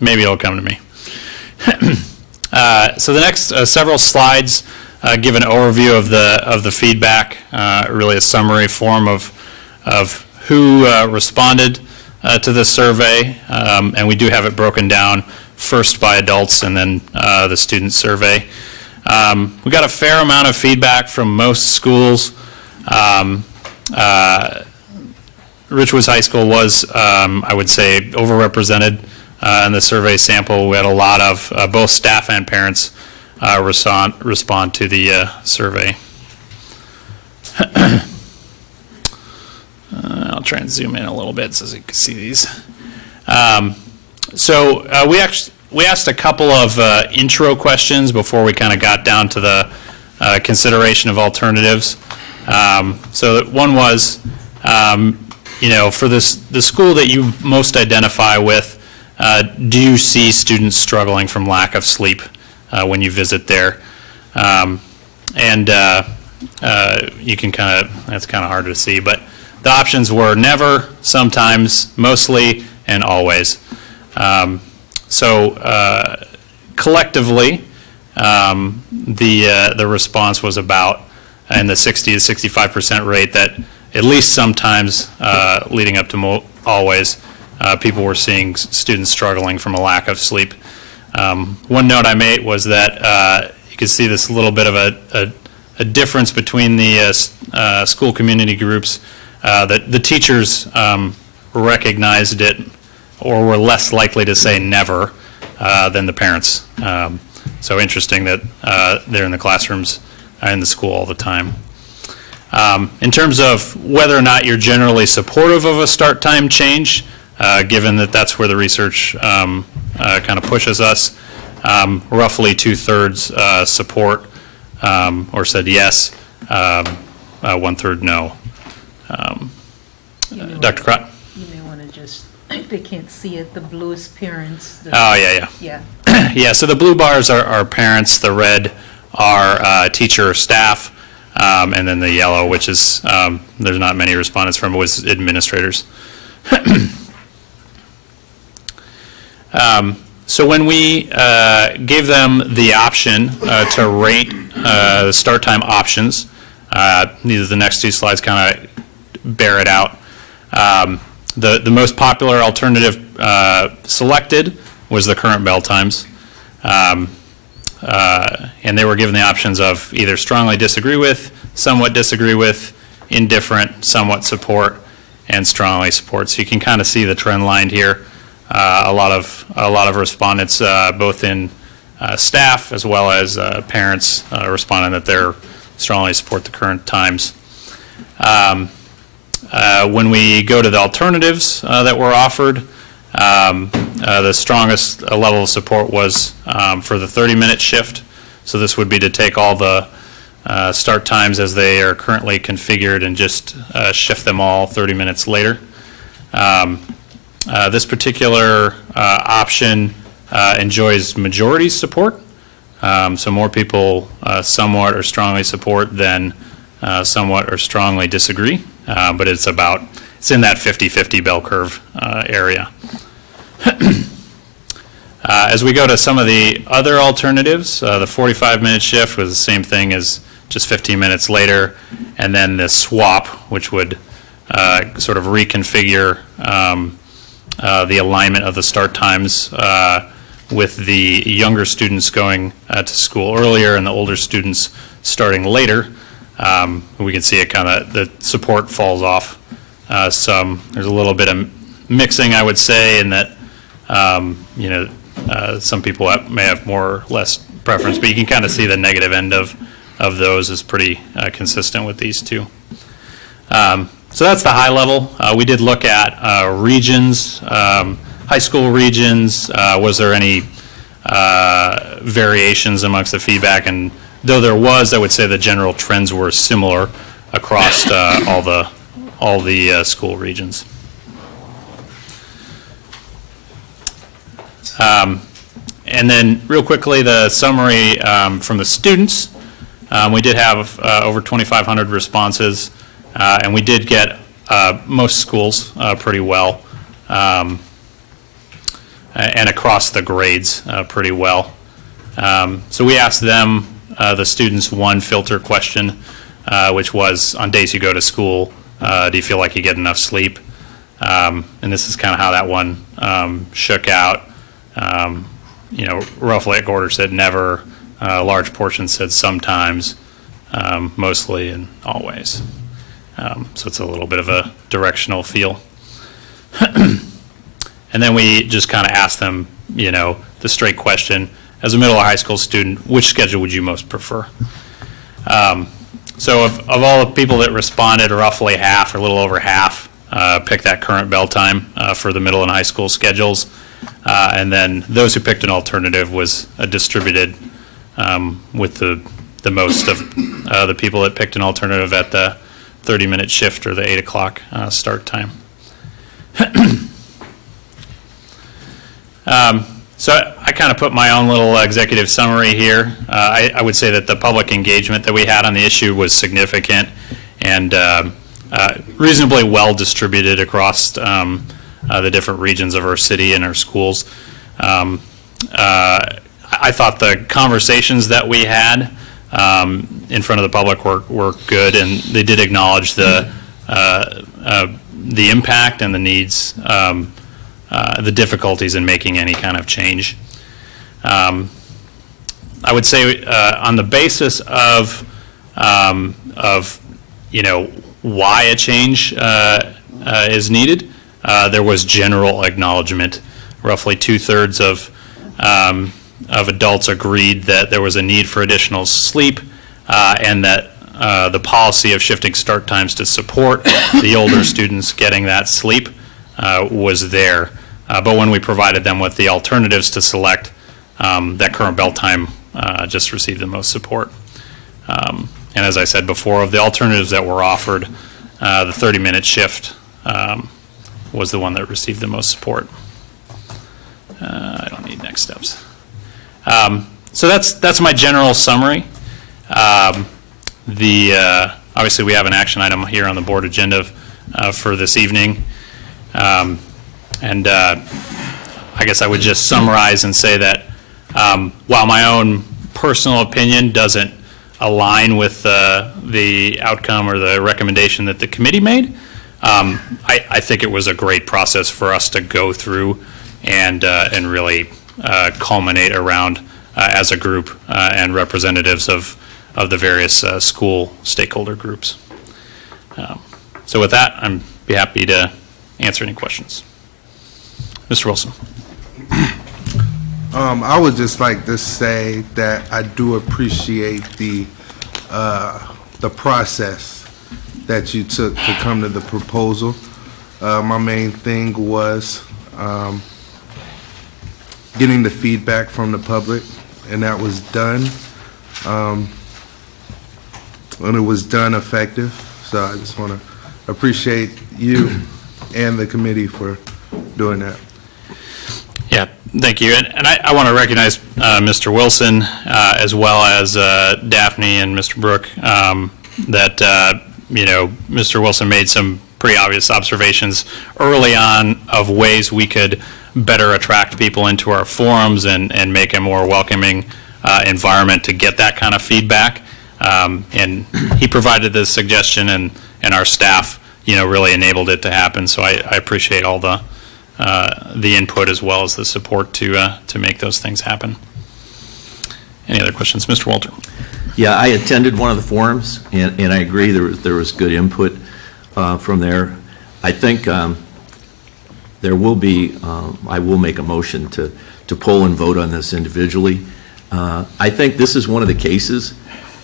maybe it'll come to me. So the next several slides give an overview of the feedback, really a summary form of who responded to this survey, and we do have it broken down first by adults and then the student survey. We got a fair amount of feedback from most schools. Richwoods High School was, I would say, overrepresented in the survey sample. We had a lot of both staff and parents respond to the survey. I'll try and zoom in a little bit so you can see these. We asked a couple of intro questions before we kind of got down to the consideration of alternatives. So one was, for the school that you most identify with, do you see students struggling from lack of sleep when you visit there? You can that's kind of hard to see, but the options were never, sometimes, mostly, and always. Collectively, the response was about in the 60 to 65% rate that at least sometimes, leading up to always, people were seeing students struggling from a lack of sleep. One note I made was that you could see this little bit of a difference between the school community groups, that the teachers recognized it or were less likely to say never than the parents. So interesting that they're in the classrooms in the school all the time. In terms of whether or not you're generally supportive of a start time change, given that that's where the research kind of pushes us, roughly 2/3 support or said yes, 1/3 no. Dr. Crott? You may want to just, if they can't see it, the bluest parents. Oh, yeah. Yeah. Yeah, so the blue bars are parents, the red are teacher or staff, and then the yellow, which is, there's not many respondents from, was administrators. So when we gave them the option to rate the start time options, these are the next two slides kind of bear it out. The most popular alternative selected was the current bell times. And they were given the options of either strongly disagree with, somewhat disagree with, indifferent, somewhat support, and strongly support. So you can kind of see the trend line here. A lot of respondents, both in staff as well as parents, responding that they're strongly support the current times. When we go to the alternatives that were offered, the strongest level of support was for the 30-minute shift. So this would be to take all the start times as they are currently configured and just shift them all 30 minutes later. This particular option enjoys majority support. So more people somewhat or strongly support than somewhat or strongly disagree. But it's in that 50-50 bell curve area. As we go to some of the other alternatives, the 45-minute shift was the same thing as just 15 minutes later, and then the swap, which would sort of reconfigure the alignment of the start times with the younger students going to school earlier and the older students starting later. We can see it kind of, the support falls off some. There's a little bit of mixing, I would say, in that, some people may have more or less preference, but you can kind of see the negative end of those is pretty consistent with these two. So that's the high level. We did look at regions, high school regions. Was there any variations amongst the feedback, and though there was, I would say the general trends were similar across all the school regions. And then real quickly, the summary from the students. We did have over 2,500 responses, and we did get most schools pretty well, and across the grades pretty well. So we asked them, the students, one filter question, which was, on days you go to school, do you feel like you get enough sleep? And this is kind of how that one shook out. Roughly a quarter said never, a large portion said sometimes, mostly, and always. So it's a little bit of a directional feel. And then we just kind of asked them, the straight question, as a middle or high school student, which schedule would you most prefer? So of all the people that responded, roughly half, or a little over half, picked that current bell time for the middle and high school schedules. And then those who picked an alternative was distributed with the most of the people that picked an alternative at the 30-minute shift or the 8 o'clock start time. So I kind of put my own little executive summary here. I would say that the public engagement that we had on the issue was significant and reasonably well distributed across the different regions of our city and our schools. I thought the conversations that we had in front of the public were good, and they did acknowledge the impact and the needs, the difficulties in making any kind of change. I would say on the basis of why a change is needed, there was general acknowledgement. Roughly 2/3 of adults agreed that there was a need for additional sleep, and that the policy of shifting start times to support the older students getting that sleep was there. But when we provided them with the alternatives to select, that current bell time just received the most support. And as I said before, of the alternatives that were offered, the 30-minute shift was the one that received the most support. I don't need next steps. So that's my general summary. Obviously, we have an action item here on the board agenda for this evening. I guess I would just summarize and say that while my own personal opinion doesn't align with the outcome or the recommendation that the committee made, I think it was a great process for us to go through and really culminate around as a group and representatives of the various school stakeholder groups. So with that, I'd be happy to answer any questions. Mr. Wilson. I would just like to say that I do appreciate the process that you took to come to the proposal. My main thing was getting the feedback from the public, and that was done. And it was done effective. So I just want to appreciate you and the committee for doing that. Yeah, thank you. And I want to recognize Mr. Wilson as well as Daphne and Mr. Brook, that Mr. Wilson made some pretty obvious observations early on of ways we could better attract people into our forums and make a more welcoming environment to get that kind of feedback. And he provided this suggestion, and our staff, really enabled it to happen. So I appreciate all the input as well as the support to make those things happen. Any other questions, Mr. Walter? Yeah, I attended one of the forums, and I agree there was good input from there. I think there will be. I will make a motion to poll and vote on this individually. I think this is one of the cases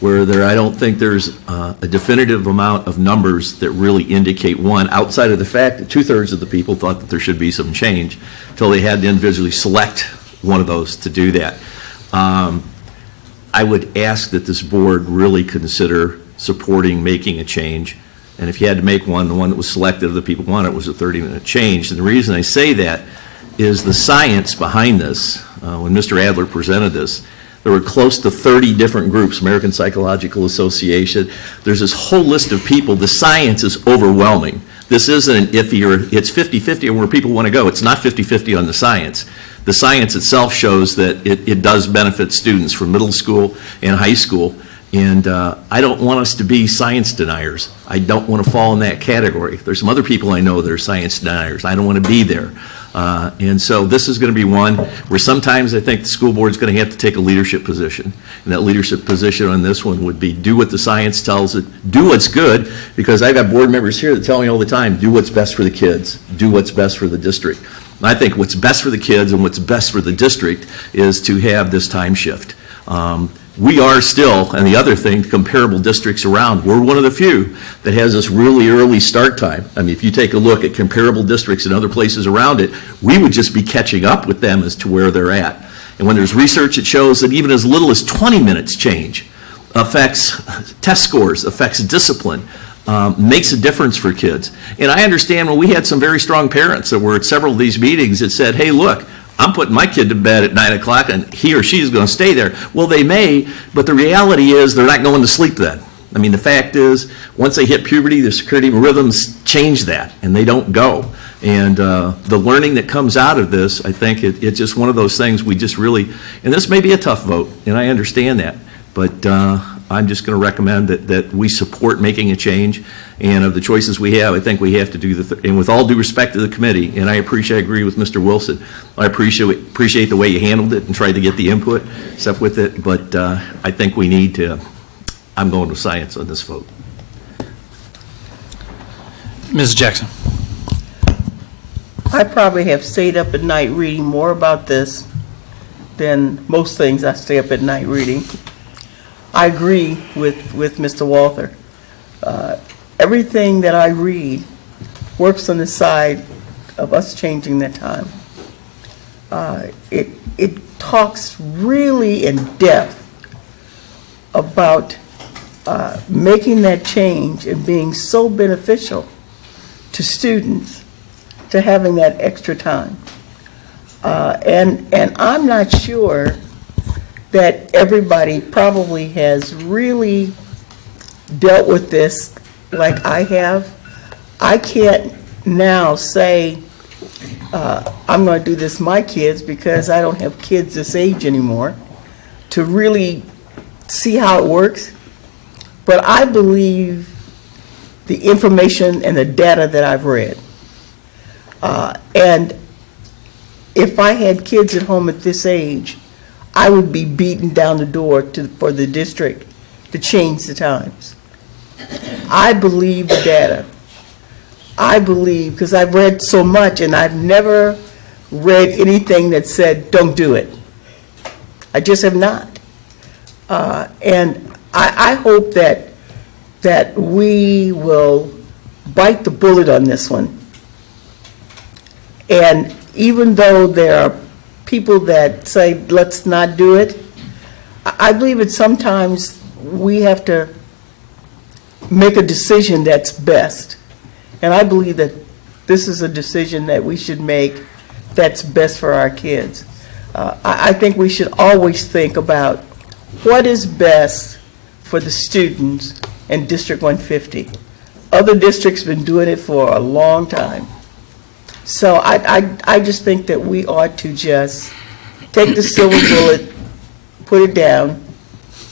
where I don't think there's a definitive amount of numbers that really indicate one, outside of the fact that 2/3 of the people thought that there should be some change, until they had to individually select one of those to do that. I would ask that this board really consider supporting making a change. And if you had to make one, the one that was selected of the people who wanted it was a 30-minute change. And the reason I say that is the science behind this. When Mr. Adler presented this, there were close to 30 different groups, American Psychological Association. There's this whole list of people. The science is overwhelming. This isn't an iffy or it's 50-50 on where people want to go. It's not 50-50 on the science. The science itself shows that it does benefit students from middle school and high school. And I don't want us to be science deniers. I don't want to fall in that category. There's some other people I know that are science deniers. I don't want to be there. And so this is going to be one where sometimes I think the school board is going to have to take a leadership position. And that leadership position on this one would be do what the science tells it, do what's good, because I've got board members here that tell me all the time, do what's best for the kids, do what's best for the district. And I think what's best for the kids and what's best for the district is to have this time shift. We are still, and the other thing, comparable districts around, we're one of the few that has this really early start time. I mean, if you take a look at comparable districts in other places around it, we would just be catching up with them as to where they're at. And when there's research that shows that even as little as 20 minutes change affects test scores, affects discipline, makes a difference for kids. And I understand when we had some very strong parents that were at several of these meetings that said, hey, look, I'm putting my kid to bed at 9 o'clock and he or she is going to stay there. Well, they may, but the reality is they're not going to sleep then. I mean, the fact is, once they hit puberty, their circadian rhythms change that and they don't go. And the learning that comes out of this, I think it's just one of those things we just really, and this may be a tough vote, and I understand that, but I'm just going to recommend that we support making a change. And of the choices we have, I think we have to do and with all due respect to the committee, and I agree with Mr. Wilson, I appreciate the way you handled it and tried to get the input, stuff with it, but I think we need to, I'm going with science on this vote. Ms. Jackson. I probably have stayed up at night reading more about this than most things I stay up at night reading. I agree with Mr. Walther. Everything that I read works on the side of us changing that time. It talks really in depth about making that change and being so beneficial to students to having that extra time. And I'm not sure that everybody probably has really dealt with this like I have. I can't now say I'm going to do this my kids because I don't have kids this age anymore to really see how it works. But I believe the information and the data that I've read. And if I had kids at home at this age, I would be beating down the door for the district to change the times. I believe the data. I believe, because I've read so much and I've never read anything that said, don't do it. I just have not. And I hope that we will bite the bullet on this one. And even though there are people that say, let's not do it, I believe that sometimes we have to make a decision that's best. And I believe that this is a decision that we should make that's best for our kids. I think we should always think about what is best for the students in District 150. Other districts have been doing it for a long time. So I just think that we ought to just take the silver bullet, put it down,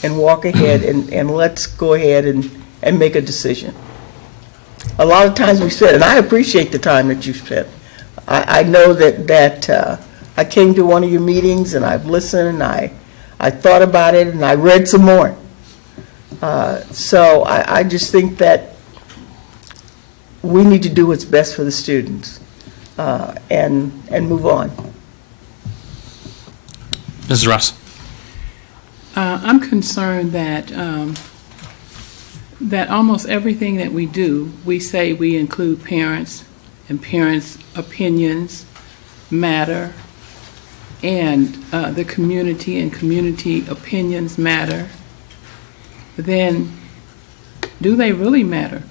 and walk ahead, and let's go ahead and make a decision. A lot of times we spent, and I appreciate the time that you spent. I know that I came to one of your meetings and I've listened and I thought about it and I read some more. So I just think that we need to do what's best for the students and move on. Mrs. Ross. I'm concerned that that almost everything that we do, we say we include parents, and parents' opinions matter. and the community and community opinions matter, then do they really matter?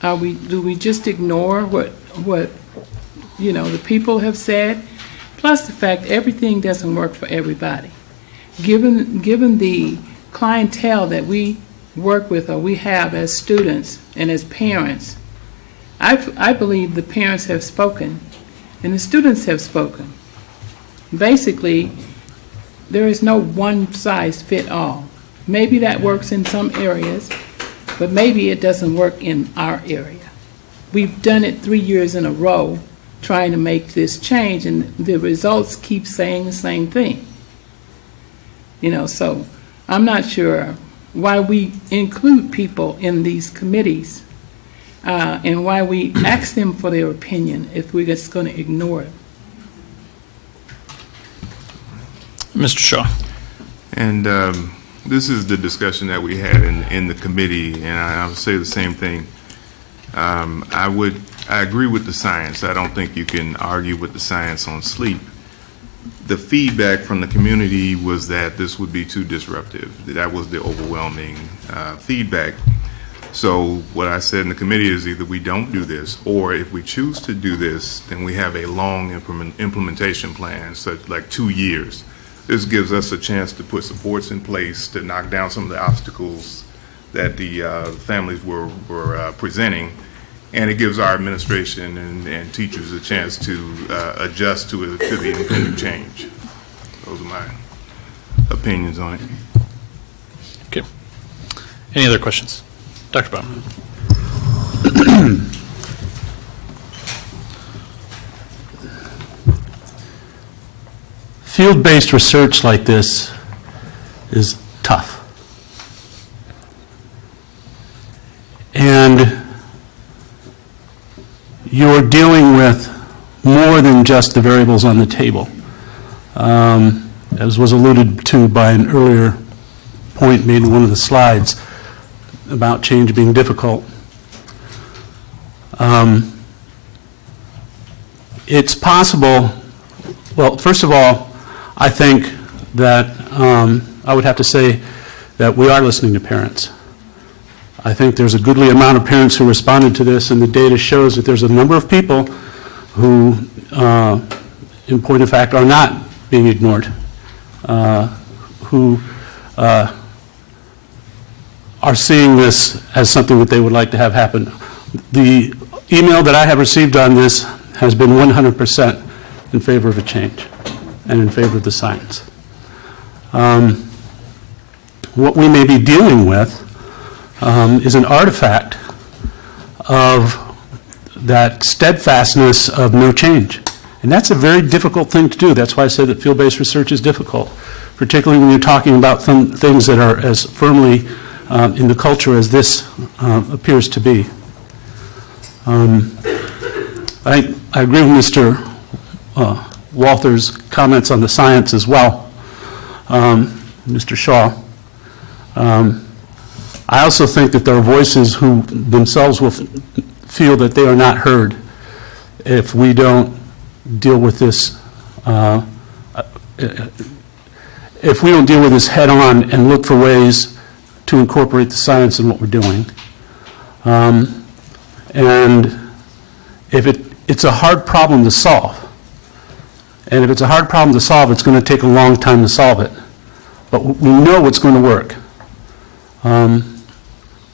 Do we just ignore what the people have said? Plus the fact everything doesn't work for everybody. Given the clientele that we work with or we have as students and as parents, I believe the parents have spoken and the students have spoken. Basically, there is no one size fit all. Maybe that works in some areas, but maybe it doesn't work in our area. We've done it 3 years in a row trying to make this change, and the results keep saying the same thing. So I'm not sure why we include people in these committees and why we ask them for their opinion if we're just going to ignore it. Mr. Shaw. And this is the discussion that we had in the committee, and I would say the same thing. I agree with the science. I don't think you can argue with the science on sleep. The feedback from the community was that this would be too disruptive. That was the overwhelming feedback. So what I said in the committee is either we don't do this, or if we choose to do this, then we have a long implementation plan, so like 2 years. This gives us a chance to put supports in place to knock down some of the obstacles that the families were presenting, and it gives our administration and teachers a chance to adjust to the impending change. Those are my opinions on it. Okay. Any other questions? Dr. Baum. Field-based research like this is tough. And you're dealing with more than just the variables on the table. As was alluded to by an earlier point made in one of the slides about change being difficult. It's possible, well, first of all, I think that I would have to say that we are listening to parents. I think there's a goodly amount of parents who responded to this, and the data shows that there's a number of people who, in point of fact, are not being ignored, who are seeing this as something that they would like to have happen. The email that I have received on this has been 100% in favor of a change and in favor of the science. What we may be dealing with is an artifact of that steadfastness of no change. And that's a very difficult thing to do. That's why I say that field-based research is difficult, particularly when you're talking about some things that are as firmly in the culture as this appears to be. I agree with Mr. Walther's comments on the science as well, Mr. Shaw. I also think that there are voices who themselves will feel that they are not heard if we don't deal with this head on and look for ways to incorporate the science in what we're doing. And if it's a hard problem to solve. And if it's a hard problem to solve, it's going to take a long time to solve it. But we know what's going to work.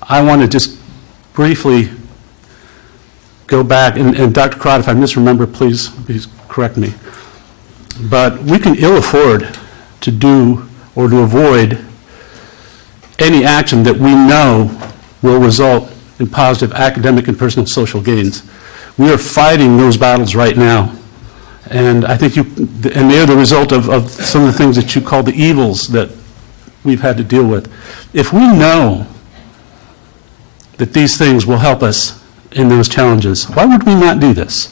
I want to just briefly go back, and Dr. Crott, if I misremember, please correct me. But we can ill afford to do or to avoid any action that we know will result in positive academic and personal social gains. We are fighting those battles right now. And I think and they're the result of some of the things that you call the evils that we've had to deal with. If we know that these things will help us in those challenges, why would we not do this?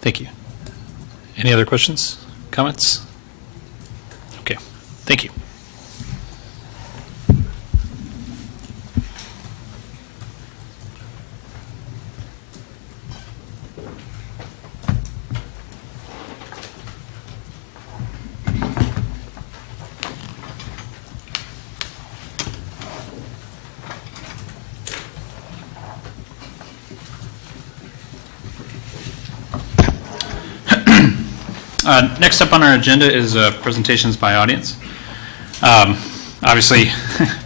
Thank you. Any other questions, comments? Okay, thank you. Next up on our agenda is presentations by audience. Obviously,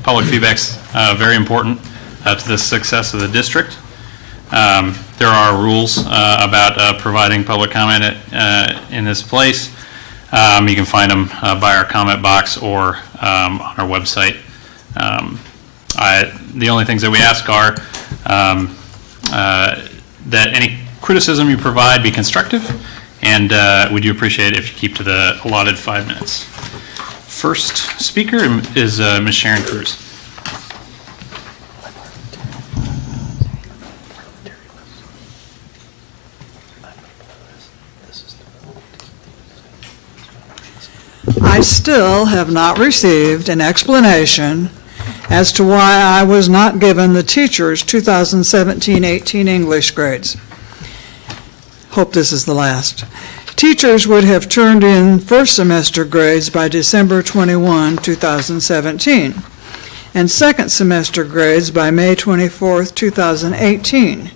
public feedback's very important to the success of the district. There are rules about providing public comment in this place. You can find them by our comment box or on our website. The only things that we ask are that any criticism you provide be constructive, and we do appreciate it if you keep to the allotted 5 minutes. First speaker is Ms. Sharon Cruz. I still have not received an explanation as to why I was not given the teacher's 2017-18 English grades. Hope this is the last. Teachers would have turned in first semester grades by December 21, 2017, and second semester grades by May 24, 2018.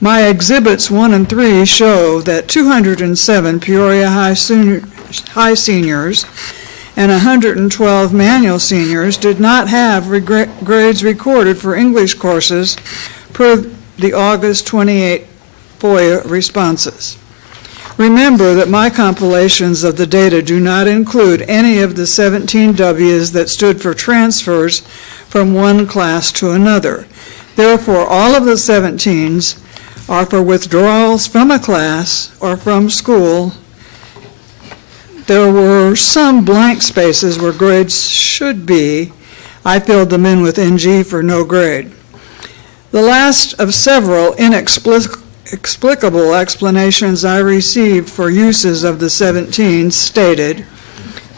My exhibits 1 and 3 show that 207 Peoria High seniors and 112 Manual seniors did not have grades recorded for English courses per the August 28 FOIA responses. Remember that my compilations of the data do not include any of the 17 W's that stood for transfers from one class to another. Therefore, all of the 17s are for withdrawals from a class or from school. There were some blank spaces where grades should be. I filled them in with NG for no grade. The last of several inexplicable explanations I received for uses of the 17 stated,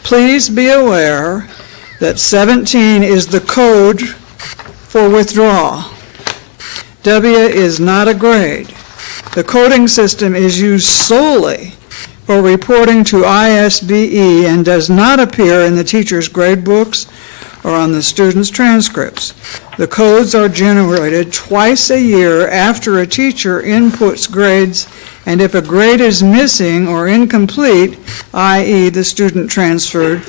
please be aware that 17 is the code for withdrawal. W is not a grade. The coding system is used solely for reporting to ISBE and does not appear in the teacher's grade books or on the student's transcripts. The codes are generated twice a year after a teacher inputs grades, and if a grade is missing or incomplete, i.e. the student transferred,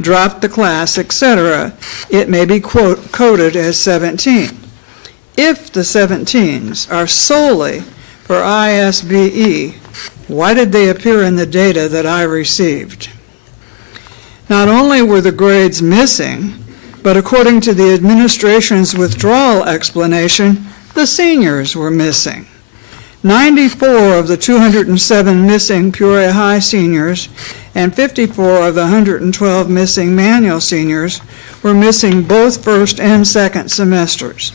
dropped the class, etc., it may be coded as 17. If the 17s are solely for ISBE, why did they appear in the data that I received? Not only were the grades missing, but according to the administration's withdrawal explanation, the seniors were missing. 94 of the 207 missing Peoria High seniors and 54 of the 112 missing Manual seniors were missing both first and second semesters.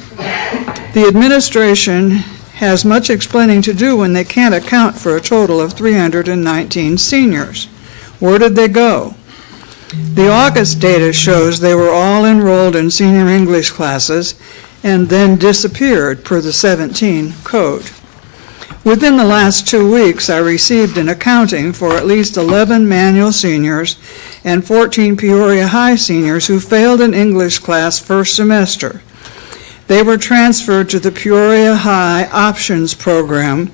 The administration has much explaining to do when they can't account for a total of 319 seniors. Where did they go? The August data shows they were all enrolled in senior English classes and then disappeared per the 17 code. Within the last 2 weeks, I received an accounting for at least 11 Manual seniors and 14 Peoria High seniors who failed an English class first semester. They were transferred to the Peoria High Options Program,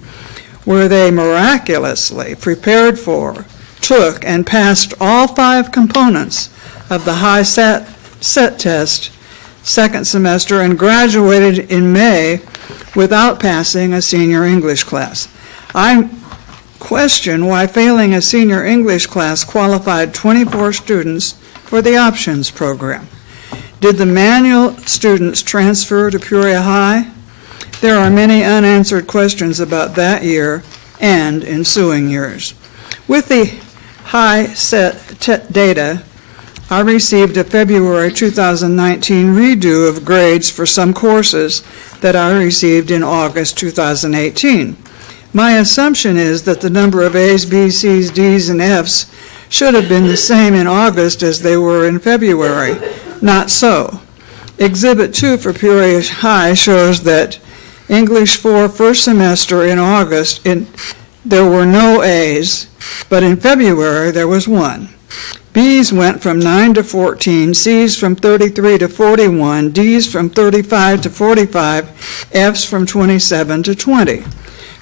where they miraculously prepared for, took, and passed all 5 components of the high set test second semester and graduated in May without passing a senior English class. I question why failing a senior English class qualified 24 students for the Options Program. Did the Manual students transfer to Peoria High? There are many unanswered questions about that year and ensuing years. With the high set data, I received a February 2019 redo of grades for some courses that I received in August 2018. My assumption is that the number of A's, B's, C's, D's, and F's should have been the same in August as they were in February. Not so. Exhibit 2 for Peoria High shows that English 4 first semester in August, there were no A's, but in February there was 1. B's went from 9 to 14, C's from 33 to 41, D's from 35 to 45, F's from 27 to 20.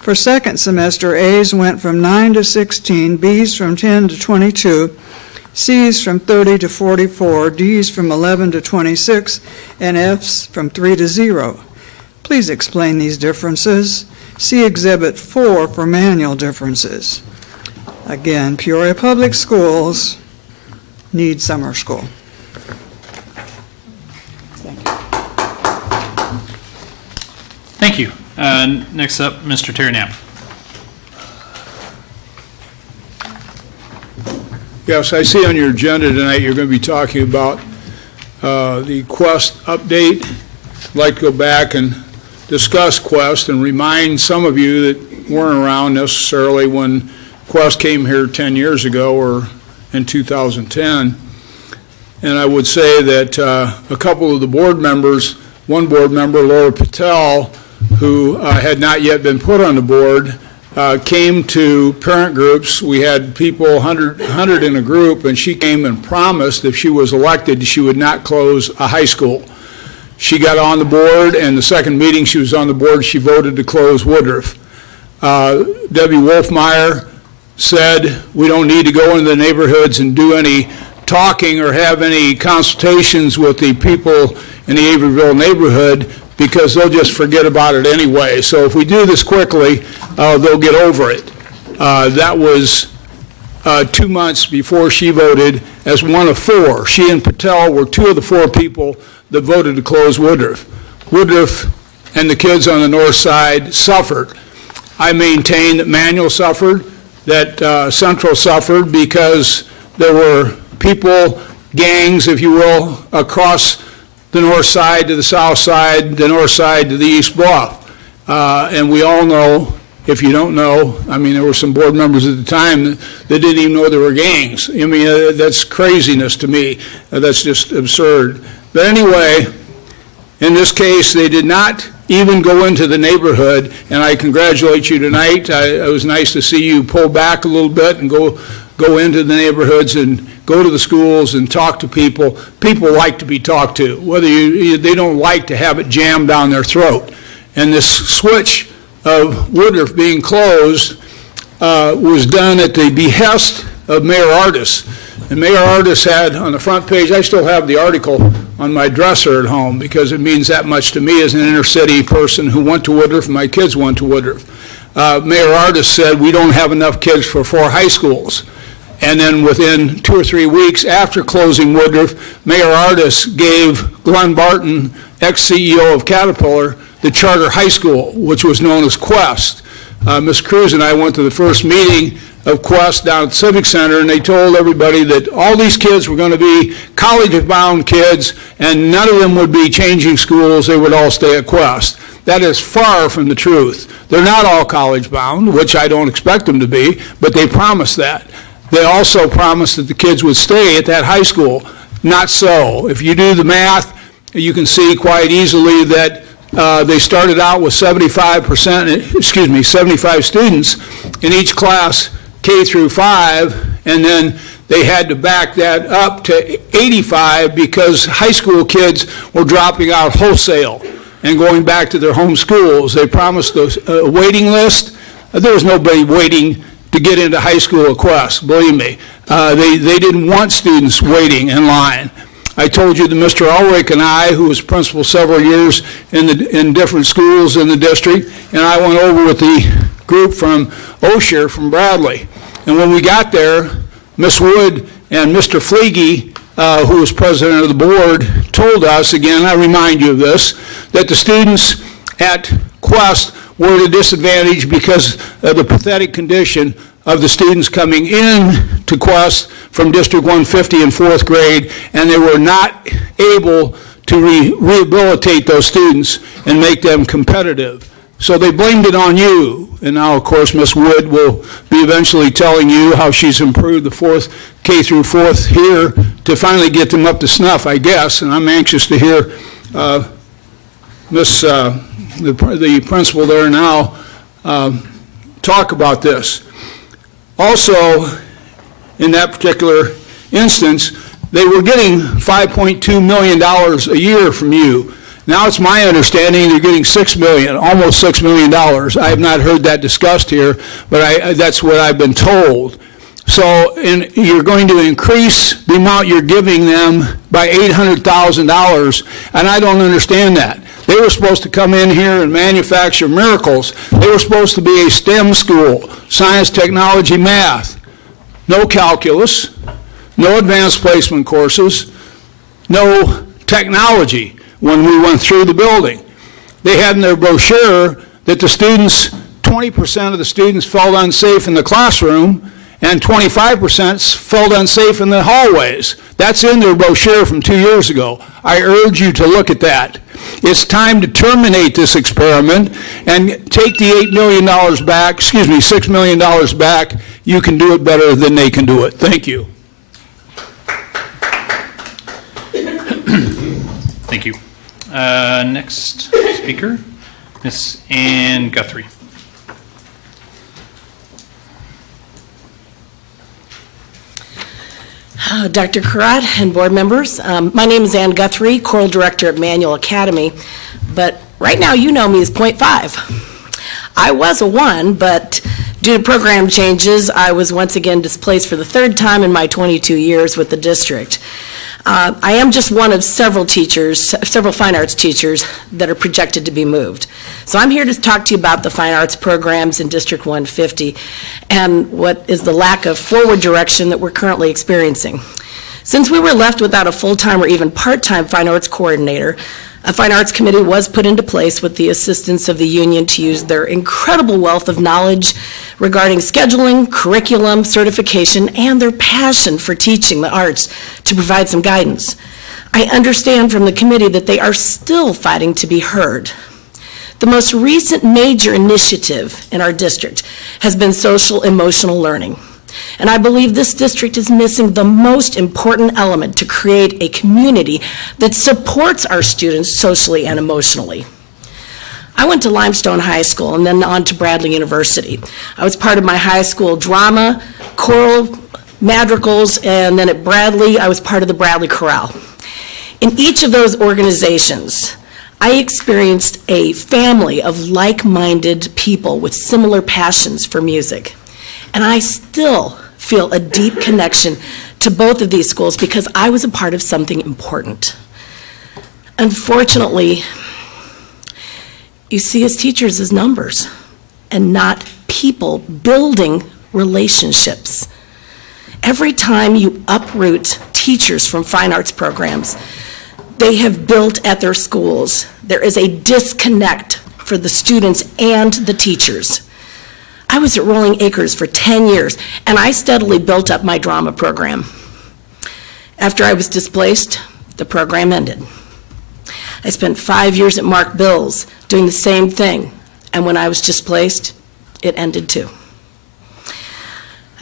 For second semester, A's went from 9 to 16, B's from 10 to 22, C's from 30 to 44, D's from 11 to 26, and F's from 3 to 0. Please explain these differences. See Exhibit 4 for manual differences. Again, Peoria Public Schools need summer school. Thank you. Next up, Mr. Terry Knapp. Yes, I see on your agenda tonight you're going to be talking about the Quest update. I'd like to go back and discuss Quest and remind some of you that weren't around necessarily when Quest came here 10 years ago or in 2010. And I would say that a couple of the board members, one board member, Laura Patel, who had not yet been put on the board, came to parent groups. We had people, 100 in a group, and she came and promised if she was elected she would not close a high school. She got on the board, and the second meeting she was on the board, she voted to close Woodruff. Debbie Wolfmeyer said we don't need to go into the neighborhoods and do any talking or have any consultations with the people in the Averville neighborhood because they'll just forget about it anyway. So if we do this quickly, they'll get over it. That was 2 months before she voted as one of four. She and Patel were two of the four people that voted to close Woodruff. Woodruff and the kids on the north side suffered. I maintain that Manual suffered, that Central suffered because there were people, gangs, if you will, across the north side to the south side, the north side to the east bluff. And we all know, if you don't know, I mean, there were some board members at the time that didn't even know there were gangs. I mean, that's craziness to me. That's just absurd. But anyway, in this case, they did not even go into the neighborhood, and I congratulate you tonight. It was nice to see you pull back a little bit and go into the neighborhoods and go to the schools and talk to people. People like to be talked to, whether they don't like to have it jammed down their throat. And this switch of Woodruff being closed was done at the behest of Mayor Artis. And Mayor Artis had on the front page, I still have the article on my dresser at home because it means that much to me as an inner city person who went to Woodruff and my kids went to Woodruff. Mayor Artis said we don't have enough kids for 4 high schools. And then within 2 or 3 weeks after closing Woodruff, Mayor Artis gave Glenn Barton, ex-CEO of Caterpillar, the charter high school, which was known as Quest. Ms. Cruz and I went to the first meeting of Quest down at the Civic Center, and they told everybody that all these kids were going to be college-bound kids, and none of them would be changing schools. They would all stay at Quest. That is far from the truth. They're not all college-bound, which I don't expect them to be, but they promised that. They also promised that the kids would stay at that high school. Not so. If you do the math, you can see quite easily that they started out with 75 students in each class, K through 5, and then they had to back that up to 85 because high school kids were dropping out wholesale and going back to their home schools. They promised a waiting list. There was nobody waiting to get into high school at Quest, believe me. They didn't want students waiting in line. I told you that Mr. Ulrich and I, who was principal several years in different schools in the district, and I went over with the group from Osher, from Bradley. And when we got there, Ms. Wood and Mr. Fleege, who was president of the board, told us, again, I remind you of this, that the students at Quest were at a disadvantage because of the pathetic condition of the students coming in to Quest from District 150 in 4th grade, and they were not able to rehabilitate those students and make them competitive. So they blamed it on you, and now, of course, Ms. Wood will be eventually telling you how she's improved the 4th K through 4th here to finally get them up to snuff, I guess, and I'm anxious to hear the principal there now talk about this. Also, in that particular instance, they were getting $5.2 million a year from you. Now it's my understanding they're getting $6 million, almost $6 million. I have not heard that discussed here, but that's what I've been told. So you're going to increase the amount you're giving them by $800,000, and I don't understand that. They were supposed to come in here and manufacture miracles. They were supposed to be a STEM school, science, technology, math. No calculus, no advanced placement courses, no technology when we went through the building. They had in their brochure that the students, 20% of the students felt unsafe in the classroom and 25% felt unsafe in the hallways. That's in their brochure from 2 years ago. I urge you to look at that. It's time to terminate this experiment and take the $8 million back, excuse me, $6 million back. You can do it better than they can do it. Thank you. Thank you. Next speaker, Ms. Ann Guthrie. Dr. Karat and board members, my name is Ann Guthrie, choral director at Manual Academy, but right now you know me as .5. I was a 1, but due to program changes, I was once again displaced for the 3rd time in my 22 years with the district. I am just one of several teachers, several fine arts teachers that are projected to be moved. So I'm here to talk to you about the fine arts programs in District 150 and what is the lack of forward direction that we're currently experiencing. Since we were left without a full-time or even part-time fine arts coordinator, a fine arts committee was put into place with the assistance of the union to use their incredible wealth of knowledge regarding scheduling, curriculum, certification, and their passion for teaching the arts to provide some guidance. I understand from the committee that they are still fighting to be heard. The most recent major initiative in our district has been social emotional learning. And I believe this district is missing the most important element to create a community that supports our students socially and emotionally. I went to Limestone High School and then on to Bradley University. I was part of my high school drama, choral, madrigals, and then at Bradley, I was part of the Bradley Chorale. In each of those organizations, I experienced a family of like-minded people with similar passions for music. And I still feel a deep connection to both of these schools because I was a part of something important. Unfortunately, you see us teachers as numbers and not people building relationships. Every time you uproot teachers from fine arts programs they have built at their schools, there is a disconnect for the students and the teachers. I was at Rolling Acres for 10 years, and I steadily built up my drama program. After I was displaced, the program ended. I spent 5 years at Mark Bill's doing the same thing, and when I was displaced, it ended too.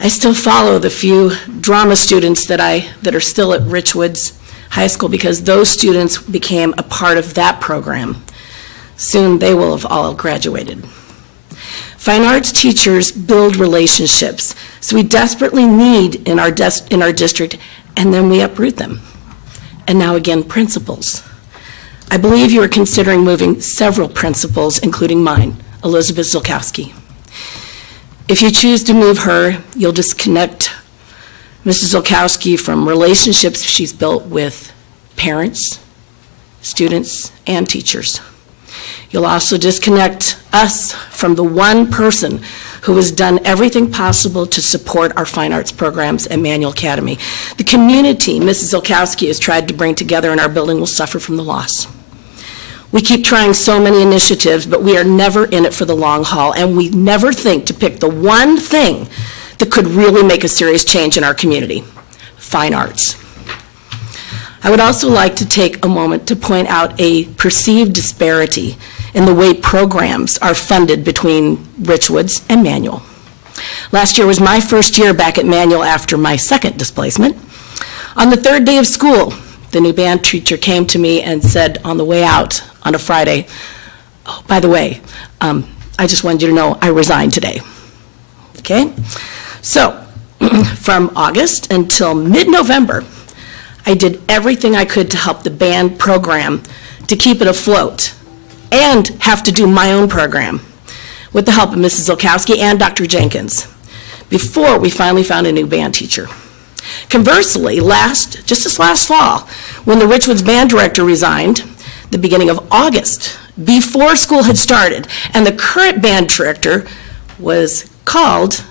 I still follow the few drama students that are still at Richwoods High School because those students became a part of that program. Soon they will have all graduated. Fine arts teachers build relationships, so we desperately need in our district, and then we uproot them. And now again, principals. I believe you are considering moving several principals, including mine, Elizabeth Zolkowski. If you choose to move her, you'll disconnect Mrs. Zolkowski from relationships she's built with parents, students, and teachers. You'll also disconnect us from the one person who has done everything possible to support our fine arts programs at Manual Academy. The community Mrs. Zolkowski has tried to bring together in our building will suffer from the loss. We keep trying so many initiatives, but we are never in it for the long haul, and we never think to pick the one thing that could really make a serious change in our community: fine arts. I would also like to take a moment to point out a perceived disparity in the way programs are funded between Richwoods and Manual. Last year was my first year back at Manual after my second displacement. On the third day of school, the new band teacher came to me and said on the way out on a Friday, "Oh, by the way, I just wanted you to know I resigned today." Okay? So, from August until mid-November, I did everything I could to help the band program to keep it afloat and have to do my own program with the help of Mrs. Zolkowski and Dr. Jenkins before we finally found a new band teacher. Conversely, just this last fall, when the Richwoods band director resigned, the beginning of August, before school had started, and the current band director was called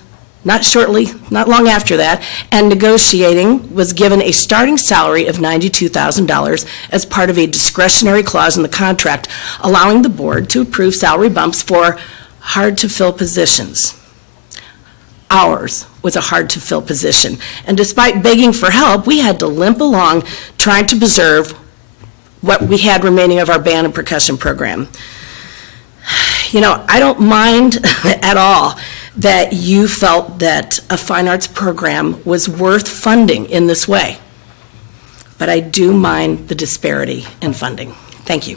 not long after that, and negotiating, was given a starting salary of $92,000 as part of a discretionary clause in the contract, allowing the board to approve salary bumps for hard-to-fill positions. Ours was a hard-to-fill position, and despite begging for help, we had to limp along trying to preserve what we had remaining of our band and percussion program. You know, I don't mind at all that you felt that a fine arts program was worth funding in this way, but I do mind the disparity in funding. Thank you.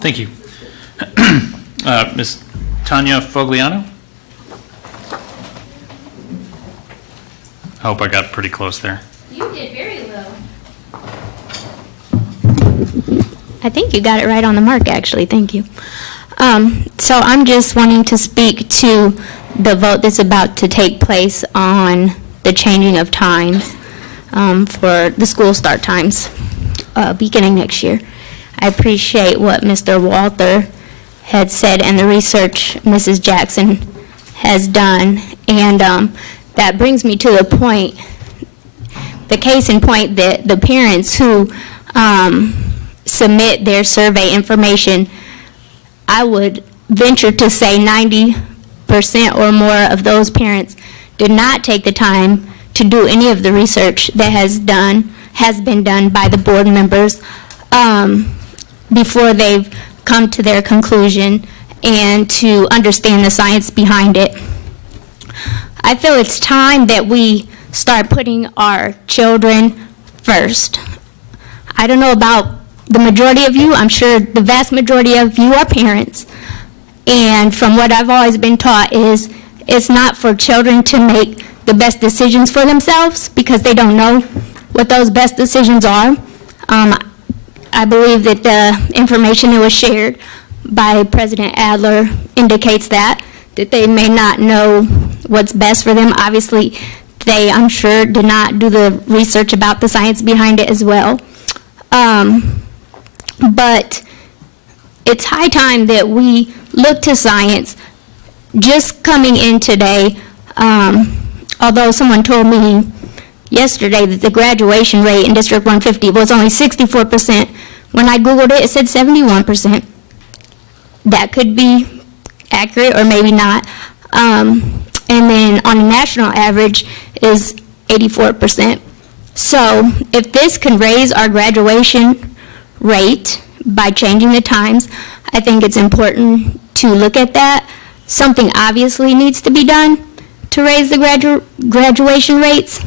Thank you. Ms. Tanya Fogliano? I hope I got pretty close there. You did very well. I think you got it right on the mark, actually. Thank you. So I'm just wanting to speak to the vote that's about to take place on the changing of times for the school start times beginning next year. I appreciate what Mr. Walther had said and the research Mrs. Jackson has done, and that brings me to the case in point that the parents who submit their survey information, I would venture to say 90% or more of those parents did not take the time to do any of the research that has been done by the board members before they've come to their conclusion and to understand the science behind it. I feel it's time that we start putting our children first. I don't know about the majority of you. I'm sure the vast majority of you are parents. And from what I've always been taught is it's not for children to make the best decisions for themselves because they don't know what those best decisions are. I believe that the information that was shared by President Adler indicates that they may not know what's best for them. Obviously, they, I'm sure, did not do the research about the science behind it as well. But it's high time that we look to science. Just coming in today, although someone told me yesterday that the graduation rate in District 150 was only 64%. When I Googled it, it said 71%. That could be accurate or maybe not. And then on a national average is 84%. So if this can raise our graduation rate by changing the times, I think it's important to look at that. Something obviously needs to be done to raise the graduation rates.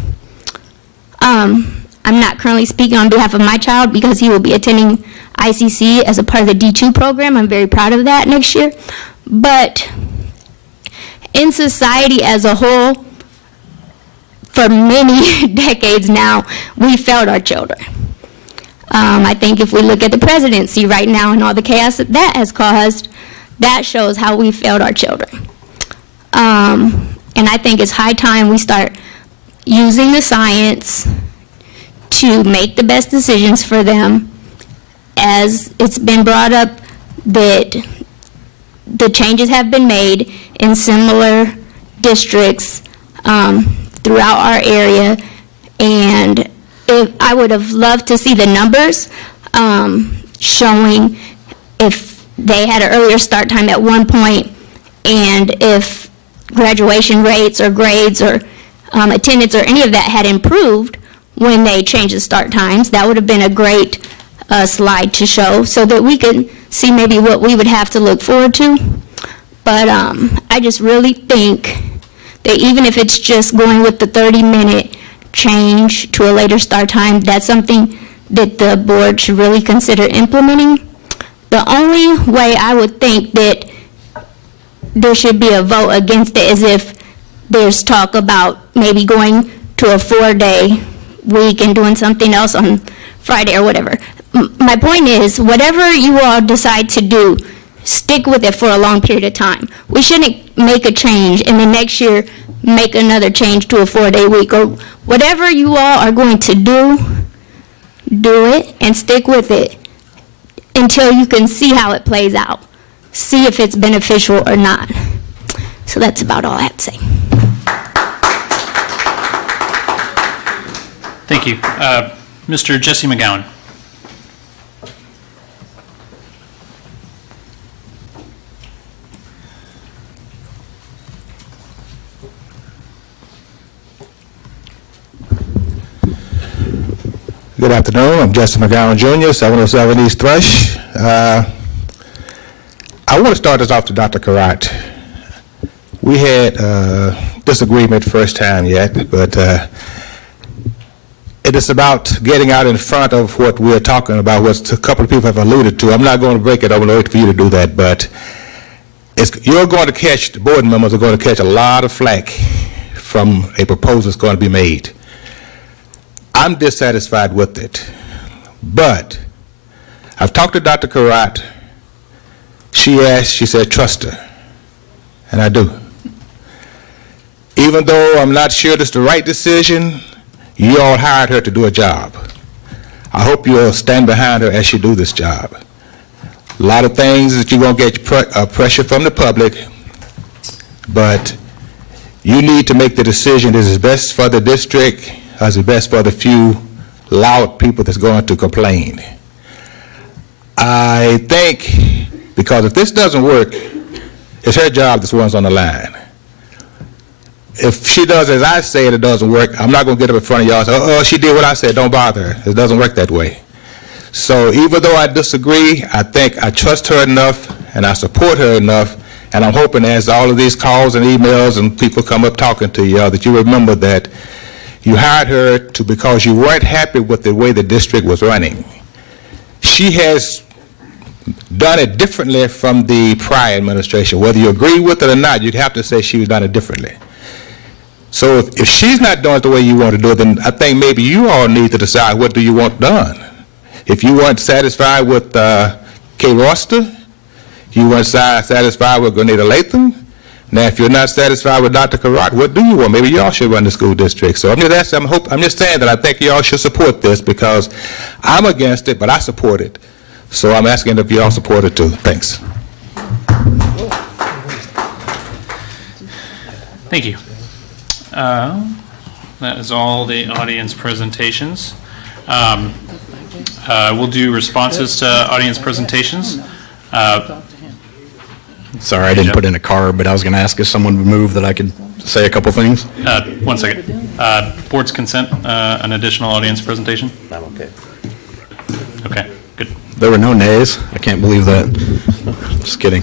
I'm not currently speaking on behalf of my child because he will be attending ICC as a part of the D2 program. I'm very proud of that next year. But in society as a whole, for many decades now, we failed our children. I think if we look at the presidency right now and all the chaos that that has caused, that shows how we failed our children. And I think it's high time we start using the science to make the best decisions for them. As it's been brought up that the changes have been made in similar districts throughout our area, and I would have loved to see the numbers showing if they had an earlier start time at one point and if graduation rates or grades or attendance or any of that had improved when they changed the start times. That would have been a great slide to show so that we could see maybe what we would have to look forward to. But I just really think that even if it's just going with the 30-minute change to a later start time, that's something that the board should really consider implementing. The only way I would think that there should be a vote against it is if there's talk about maybe going to a 4-day week and doing something else on Friday or whatever. My point is, whatever you all decide to do, stick with it for a long period of time. We shouldn't make a change and then next year make another change to a 4-day week, or whatever you all are going to do it and stick with it until you can see how it plays out. See if it's beneficial or not. So that's about all I have to say. Thank you. Mr. Jesse McGowan. Good afternoon. I'm Jesse McGowan Jr., 707 East Thrush. I want to start this off to Dr. Karat. We had disagreement first time yet, but it is about getting out in front of what we're talking about, what a couple of people have alluded to. I'm not going to break it. I'm going to wait for you to do that, but you're going to catch, the board members are going to catch a lot of flack from a proposal that's going to be made. I'm dissatisfied with it, but I've talked to Dr. Karat. She said, trust her, and I do. Even though I'm not sure this is the right decision, you all hired her to do a job. I hope you'll stand behind her as she do this job. A lot of things that you're going to get pressure from the public, but you need to make the decision that is best for the district, as the best for the few loud people that's going to complain. I think, because if this doesn't work, it's her job that's one's on the line. If she does as I say and it doesn't work, I'm not going to get up in front of y'all and say, oh, she did what I said, don't bother her. It doesn't work that way. So even though I disagree, I think I trust her enough and I support her enough, and I'm hoping as all of these calls and emails and people come up talking to y'all that you remember that you hired her because you weren't happy with the way the district was running. She has done it differently from the prior administration. Whether you agree with it or not, you'd have to say she's done it differently. So if she's not doing it the way you want to do it, then I think maybe you all need to decide what do you want done. If you weren't satisfied with Kay Roster, you weren't satisfied with Grenada Latham, now, if you're not satisfied with Dr. Karat, what do you want? Maybe y'all should run the school district. So I'm just saying that I think y'all should support this because I'm against it, but I support it. So I'm asking if y'all support it too. Thanks. Thank you. That is all the audience presentations. We'll do responses to audience presentations. Sorry, I didn't put in a card, but I was going to ask if someone would move that I could say a couple things. 1 second. Board's consent, an additional audience presentation? I'm okay. Okay, good. There were no nays. I can't believe that. Just kidding.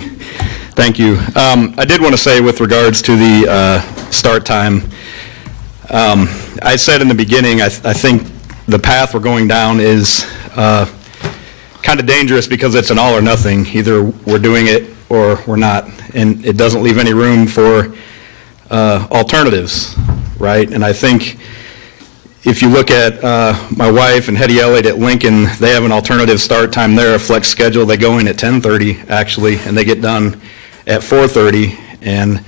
Thank you. I did want to say with regards to the start time, I said in the beginning, I think the path we're going down is kind of dangerous because it's an all or nothing. Either we're doing it or we're not, and it doesn't leave any room for alternatives, right? And I think if you look at my wife and Hetty Elliott at Lincoln, they have an alternative start time there, a flex schedule. They go in at 10:30 actually, and they get done at 4:30, and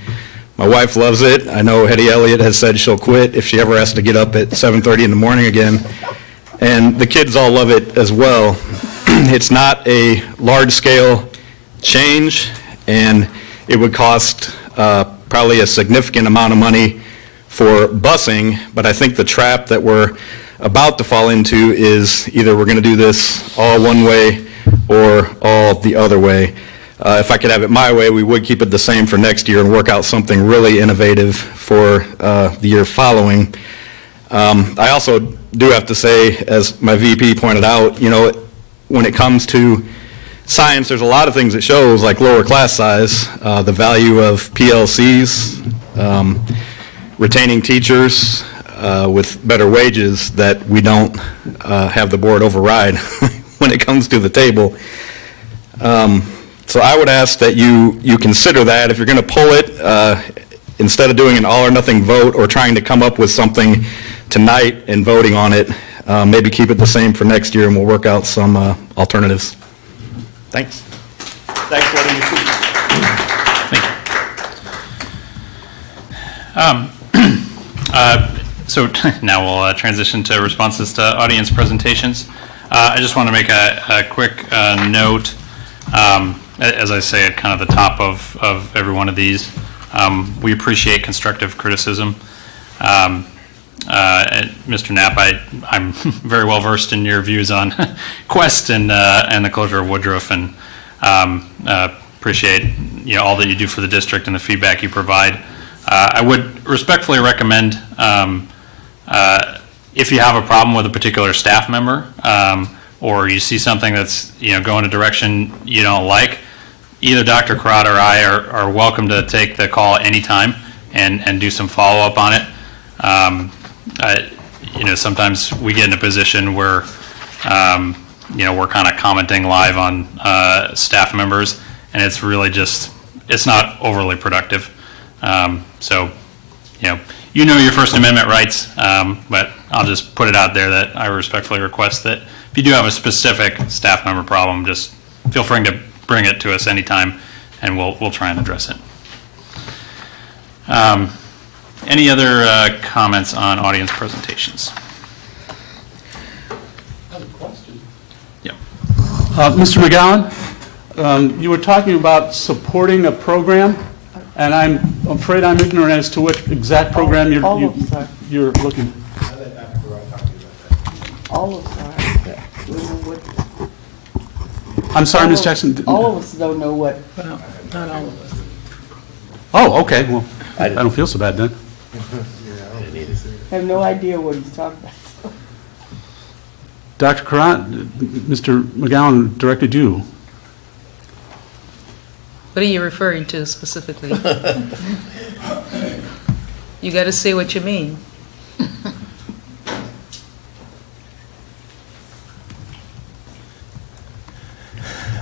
my wife loves it. I know Hetty Elliott has said she'll quit if she ever has to get up at 7:30 in the morning again, and the kids all love it as well. It's not a large-scale change, and it would cost probably a significant amount of money for busing, but I think the trap that we're about to fall into is either we're going to do this all one way or all the other way. If I could have it my way, we would keep it the same for next year and work out something really innovative for the year following. I also do have to say, as my VP pointed out, you know, when it comes to science, there's a lot of things it shows, like lower class size, the value of PLCs, retaining teachers with better wages that we don't have the board override when it comes to the table. So I would ask that you consider that. If you're going to pull it, instead of doing an all or nothing vote or trying to come up with something tonight and voting on it. Maybe keep it the same for next year, and we'll work out some alternatives. Thanks. Thanks for letting me speak. So now we'll transition to responses to audience presentations. I just want to make a quick note. As I say at kind of the top of every one of these, we appreciate constructive criticism. Mr. Knapp, I'm very well versed in your views on Quest and the closure of Woodruff, and appreciate all that you do for the district and the feedback you provide. I would respectfully recommend, if you have a problem with a particular staff member, or you see something that's going a direction you don't like, either Dr. Karat or I are welcome to take the call anytime and do some follow-up on it. Sometimes we get in a position where we're kind of commenting live on staff members, and it's really it's not overly productive. So you know your First Amendment rights, but I'll just put it out there that I respectfully request that if you do have a specific staff member problem, just feel free to bring it to us anytime, and we'll try and address it. Any other comments on audience presentations? I have a question. Yeah. Mr. McGowan, you were talking about supporting a program, and I'm afraid I'm ignorant as to what exact program you're looking. All of us are. I'm sorry, Ms. Jackson. All of us don't know what. Well, not all of us. Oh, okay. Well, I don't feel so bad then. I have no idea what he's talking about. Dr. Karat, Mr. McGowan directed you. What are you referring to specifically? You got to say what you mean.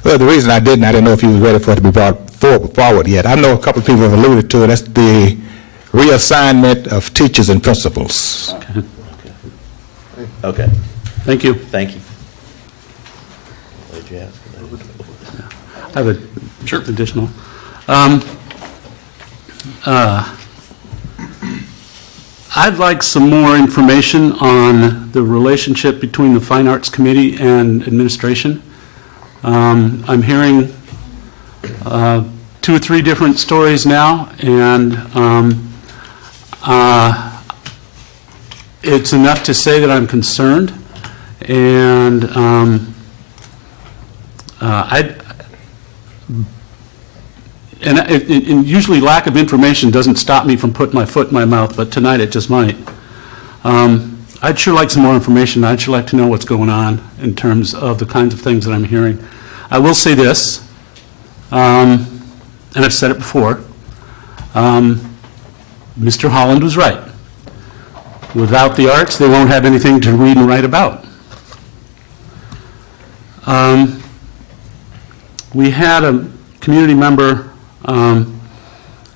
Well, the reason I didn't know if you was ready for it to be brought forward yet. I know a couple of people have alluded to it. That's the reassignment of teachers and principals. Okay. Thank you. Thank you. What did you ask? I have a additional. I'd like some more information on the relationship between the Fine Arts Committee and administration. I'm hearing 2 or 3 different stories now, and it's enough to say that I'm concerned, and and usually lack of information doesn't stop me from putting my foot in my mouth, but tonight it just might. I'd sure like some more information. I'd sure like to know what's going on in terms of the kinds of things that I'm hearing. I will say this, and I've said it before, Mr. Holland was right. Without the arts, they won't have anything to read and write about. We had a community member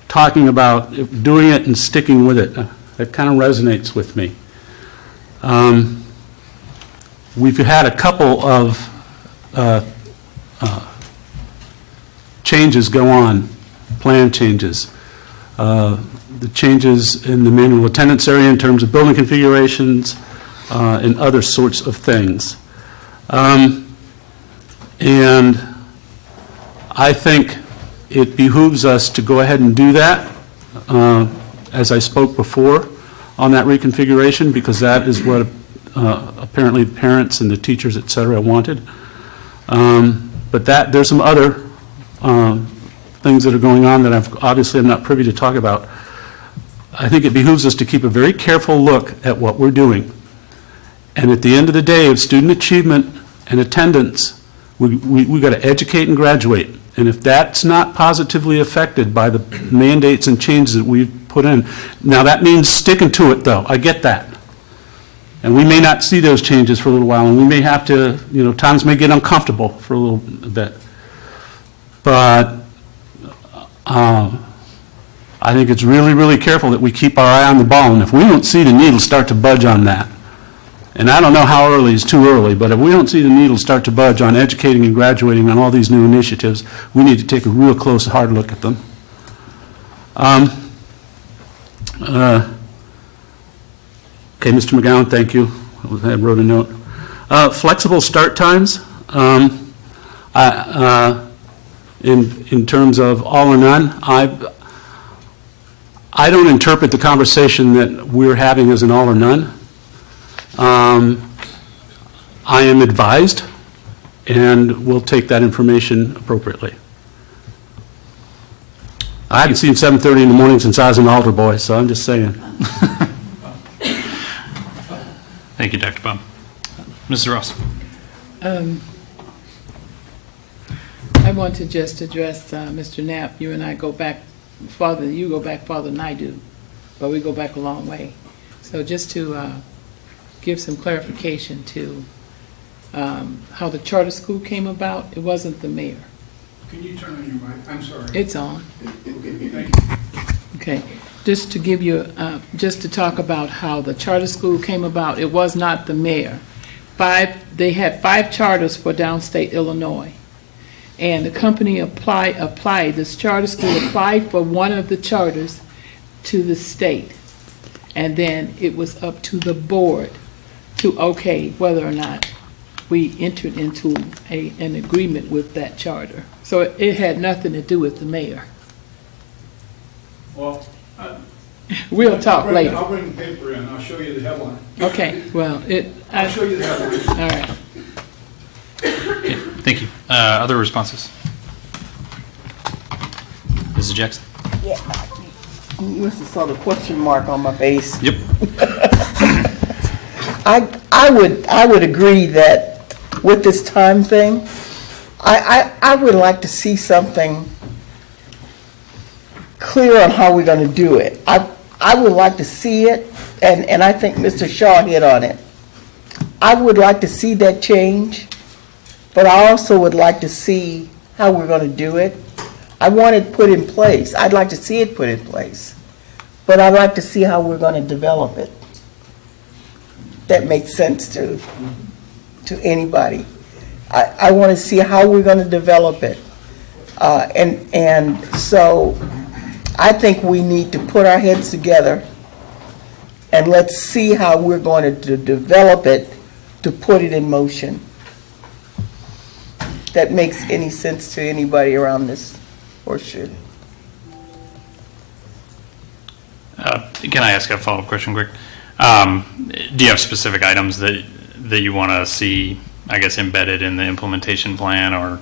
talking about doing it and sticking with it. That kind of resonates with me. We've had a couple of changes go on, plan changes. The changes in the manual attendance area in terms of building configurations and other sorts of things. And I think it behooves us to go ahead and do that, as I spoke before, on that reconfiguration, because that is what apparently the parents and the teachers, et cetera, wanted. But there's some other things that are going on that I'm not privy to talk about. I think it behooves us to keep a very careful look at what we're doing. And at the end of the day, of student achievement and attendance, we got to educate and graduate. And if that's not positively affected by the mandates and changes that we've put in, now that means sticking to it, though. I get that. And we may not see those changes for a little while, and we may have to, times may get uncomfortable for a little bit. But I think it's really, really careful that we keep our eye on the ball, and if we don't see the needle start to budge on that, and I don't know how early is too early, but if we don't see the needle start to budge on educating and graduating on all these new initiatives, we need to take a real close, hard look at them. Okay, Mr. McGowan, thank you. I wrote a note. Flexible start times, in terms of all or none, I don't interpret the conversation that we're having as an all or none. I am advised, and we'll take that information appropriately. I haven't seen 7:30 in the morning since I was an altar boy, so I'm just saying. Thank you, Dr. Baum. Mrs. Ross. I want to just address Mr. Knapp. You and I go back farther. You go back farther than I do, but we go back a long way. So just to give some clarification to how the charter school came about, it wasn't the mayor. Can you turn on your mic? I'm sorry. It's on. Thank you. Okay. Just to give you, just to talk about how the charter school came about, it was not the mayor. They had 5 charters for downstate Illinois. And the company applied, this charter school applied for one of the charters to the state. And then it was up to the board to okay whether or not we entered into an agreement with that charter. So it had nothing to do with the mayor. Well, we'll talk later. I'll bring the paper in. I'll show you the headline. Okay, well, I'll show you the headline. All right. Okay, thank you. Other responses? Mrs. Jackson? Yeah, you must have saw the question mark on my face. Yep. I would agree that with this time thing, I would like to see something clear on how we're going to do it. I would like to see it, and I think Mr. Shaw hit on it. I would like to see that change, but I also would like to see how we're going to do it. I want it put in place. I'd like to see it put in place, but I'd like to see how we're going to develop it. That makes sense to anybody. I want to see how we're going to develop it, and so I think we need to put our heads together and let's see how we're going to develop it to put it in motion. That makes any sense to anybody around this, or should? Can I ask a follow-up question quick? Do you have specific items that you want to see, I guess, embedded in the implementation plan, or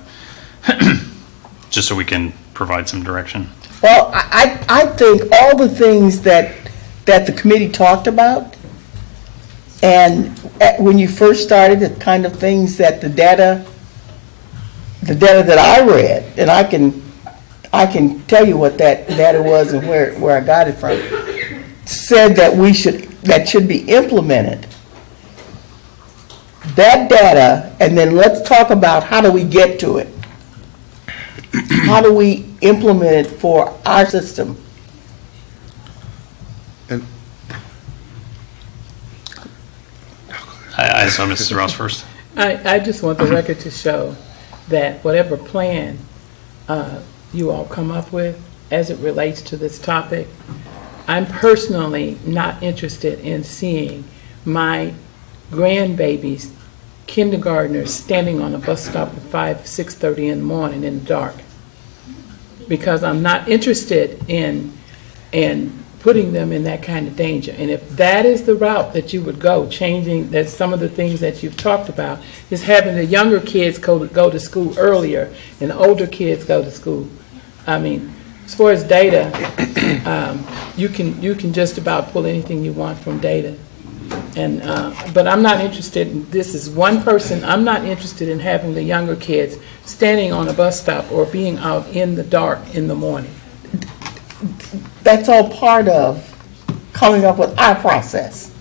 just so we can provide some direction? Well, I think all the things that the committee talked about, and when you first started, the kind of things that the data that I read, and I can tell you what that data was and where I got it from, said that should be implemented. That data, and then let's talk about how do we get to it. How do we implement it for our system? I saw Mrs. Ross first. I just want the record to show that whatever plan you all come up with as it relates to this topic, I'm personally not interested in seeing my grandbabies, kindergartners, standing on a bus stop at 6:30 in the morning in the dark, because I'm not interested in putting them in that kind of danger. And if that is the route that you would go, changing that some of the things that you've talked about, is having the younger kids go to school earlier and the older kids go to school. I mean, as far as data, you can just about pull anything you want from data. And but I'm not interested in, this is one person, I'm not interested in having the younger kids standing on a bus stop or being out in the dark in the morning. That's all part of coming up with our process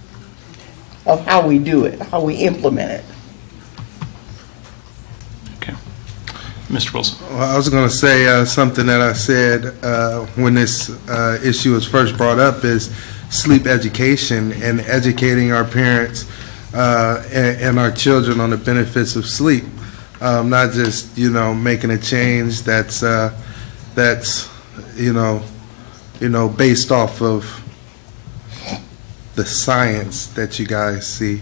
of how we do it, how we implement it. Okay. Mr. Wilson. Well, I was going to say something that I said when this issue was first brought up is sleep education and educating our parents and our children on the benefits of sleep. Not just, making a change that's based off of the science that you guys see,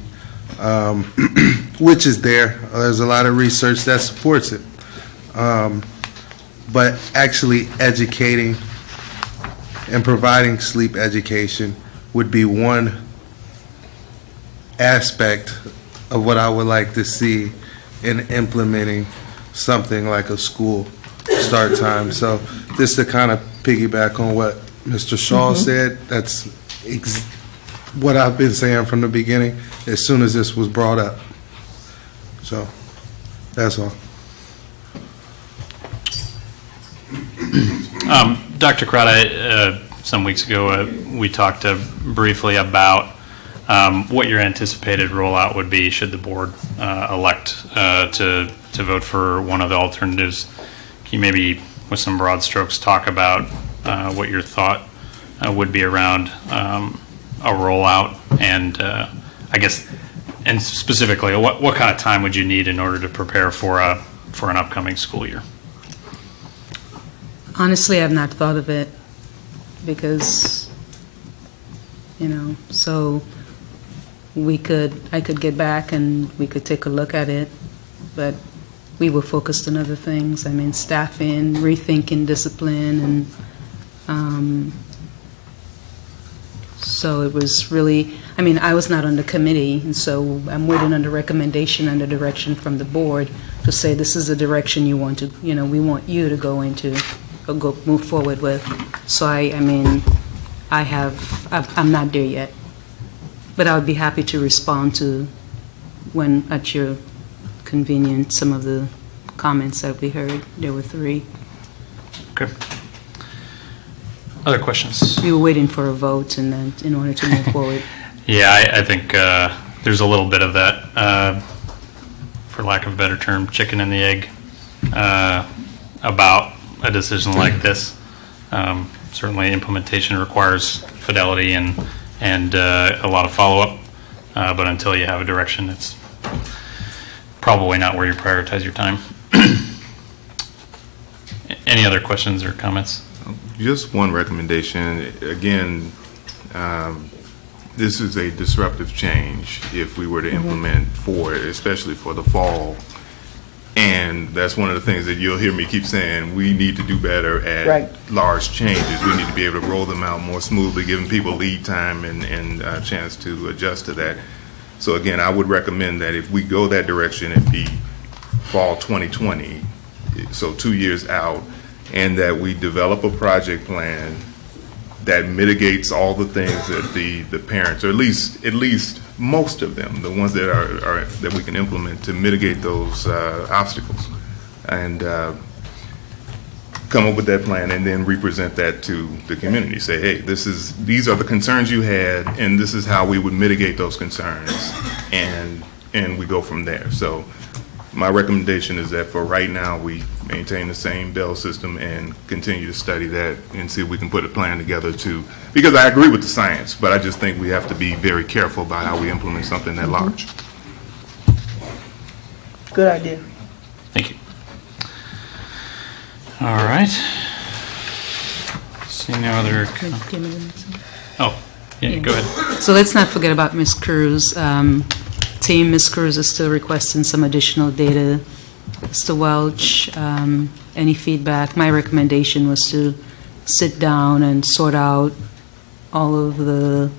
which is there. There's a lot of research that supports it. But actually educating and providing sleep education would be one aspect of what I would like to see in implementing something like a school start time. So just to kind of piggyback on what Mr. Shaw said, that's what I've been saying from the beginning as soon as this was brought up. So that's all. Dr. Crowder, some weeks ago, we talked briefly about what your anticipated rollout would be should the board elect to vote for one of the alternatives. Can you maybe, with some broad strokes, talk about what your thought would be around a rollout, and I guess, and specifically, what kind of time would you need in order to prepare for an upcoming school year? Honestly, I've not thought of it because, so I could get back and we could take a look at it, but we were focused on other things. I mean, staffing, rethinking discipline, and so it was really, I was not on the committee, and so I'm waiting on the recommendation and the direction from the board to say this is the direction you want to, we want you to go into, or move forward with. So I'm not there yet, but I would be happy to respond to when at your convenience some of the comments that we heard. There were 3. Okay. Other questions? We were waiting for a vote, and then in order to move forward. Yeah, I think there's a little bit of that, for lack of a better term, chicken and the egg, about a decision like this. Certainly, implementation requires fidelity and a lot of follow-up, but until you have a direction, it's probably not where you prioritize your time. Any other questions or comments? Just one recommendation. Again, this is a disruptive change if we were to implement for it, especially for the fall. And that's one of the things that you'll hear me keep saying. We need to do better at large changes. We need to be able to roll them out more smoothly, giving people lead time and a chance to adjust to that. So again, I would recommend that if we go that direction, it be fall 2020, so 2 years out, and that we develop a project plan that mitigates all the things that the parents, or at least most of them, the ones that are that we can implement to mitigate those obstacles, and come up with that plan and then represent that to the community. Say, hey, these are the concerns you had, and this is how we would mitigate those concerns, and we go from there. So my recommendation is that for right now, we maintain the same Bell system and continue to study that and see if we can put a plan together because I agree with the science, but I just think we have to be very careful about how we implement something that large. Good idea. Thank you. All right. See no other. Oh, yeah, go ahead. So let's not forget about Ms. Cruz. Team Ms. Cruz is still requesting some additional data. Mr. Welch, any feedback? My recommendation was to sit down and sort out all of the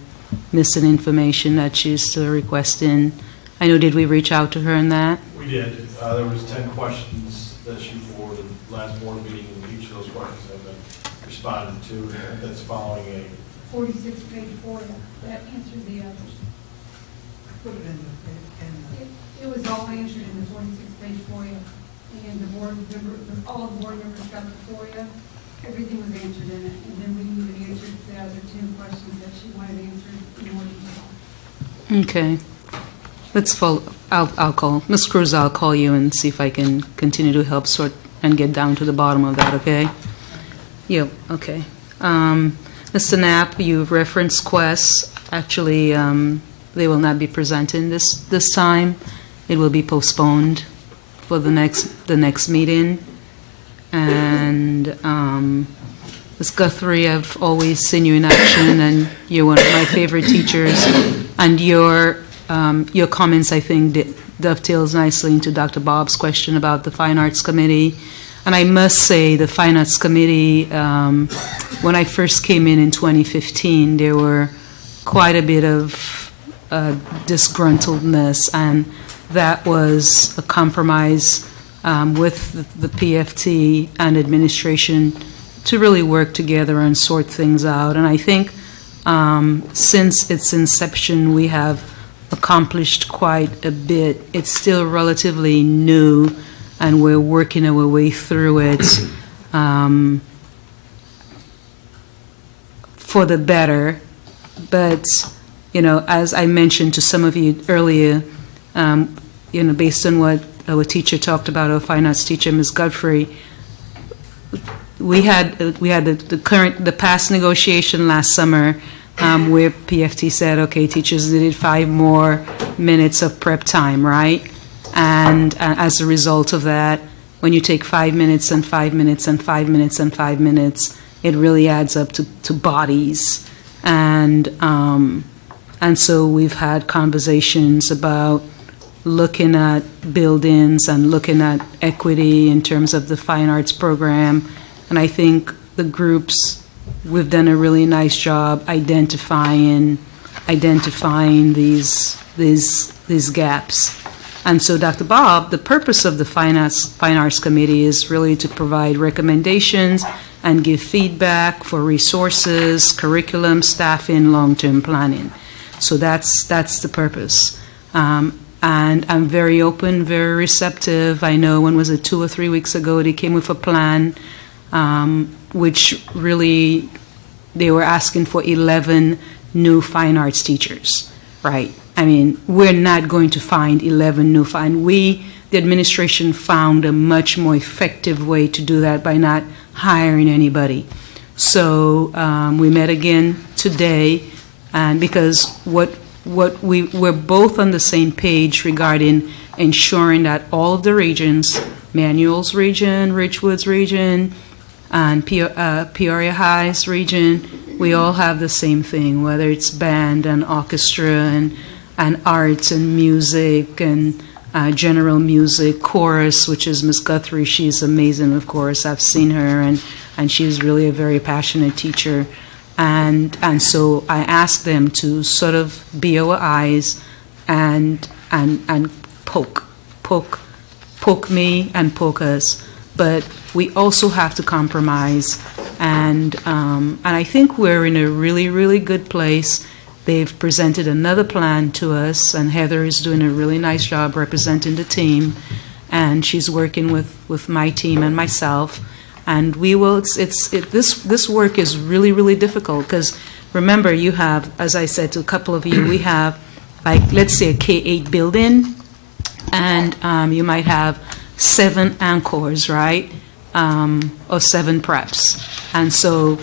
missing information that she's still requesting. I know, did we reach out to her on that? We did. There was 10 questions that she forwarded last board meeting, and each of those questions have been responded to. That's following a 46-page FOIA that answered the others. Put it in It was all answered in the 46-page FOIA, and the board member, all of the board members got the FOIA. Everything was answered in it, and then we even answered the other 10 questions that she wanted answered in more detail. Okay. Let's follow. I'll call Ms. Cruz. I'll call you and see if I can continue to help sort and get down to the bottom of that, okay? Yep, okay. Mr. Knapp, you've referenced Quest. Actually, they will not be presenting this time. It will be postponed for the next meeting. And Ms. Guthrie, I've always seen you in action, and you're one of my favorite teachers. And your comments, I think, dovetails nicely into Dr. Bob's question about the Fine Arts Committee. And I must say, the Fine Arts Committee, when I first came in 2015, there were quite a bit of disgruntledness, and that was a compromise with the PFT and administration to really work together and sort things out. And I think since its inception, we have accomplished quite a bit. It's still relatively new, and we're working our way through it for the better. But, you know, as I mentioned to some of you earlier, you know, based on what our teacher talked about, our fine arts teacher, Ms. Godfrey, we had the past negotiation last summer where PFT said, okay, teachers needed 5 more minutes of prep time, right? And as a result of that, when you take 5 minutes and 5 minutes and 5 minutes and 5 minutes, it really adds up to bodies. And so we've had conversations about looking at buildings and looking at equity in terms of the fine arts program. And I think the groups, we've done a really nice job identifying these gaps. And so, Dr. Bob, the purpose of the Fine Arts Committee is really to provide recommendations and give feedback for resources, curriculum, staffing, long-term planning. So that's the purpose. And I'm very open, very receptive. I know, when was it, 2 or 3 weeks ago, they came with a plan, which really, they were asking for 11 new fine arts teachers, right? I mean, we're not going to find 11 new the administration found a much more effective way to do that by not hiring anybody. So we met again today, and because we're both on the same page regarding ensuring that all of the regions, Manuel's region, Ridgewoods region, and Peoria High's region, we all have the same thing, whether it's band and orchestra and arts and music and general music, chorus, which is Ms. Guthrie. She's amazing, of course. I've seen her, and she's really a very passionate teacher. And so I asked them to sort of be our eyes and poke me and poke us. But we also have to compromise. And I think we're in a really, really good place. They've presented another plan to us, and Heather is doing a really nice job representing the team, and she's working with my team and myself. And we will. This work is really, really difficult because remember, you have, as I said to a couple of you, we have, like, let's say a K-8 building, and you might have 7 anchors, right, or 7 preps, and so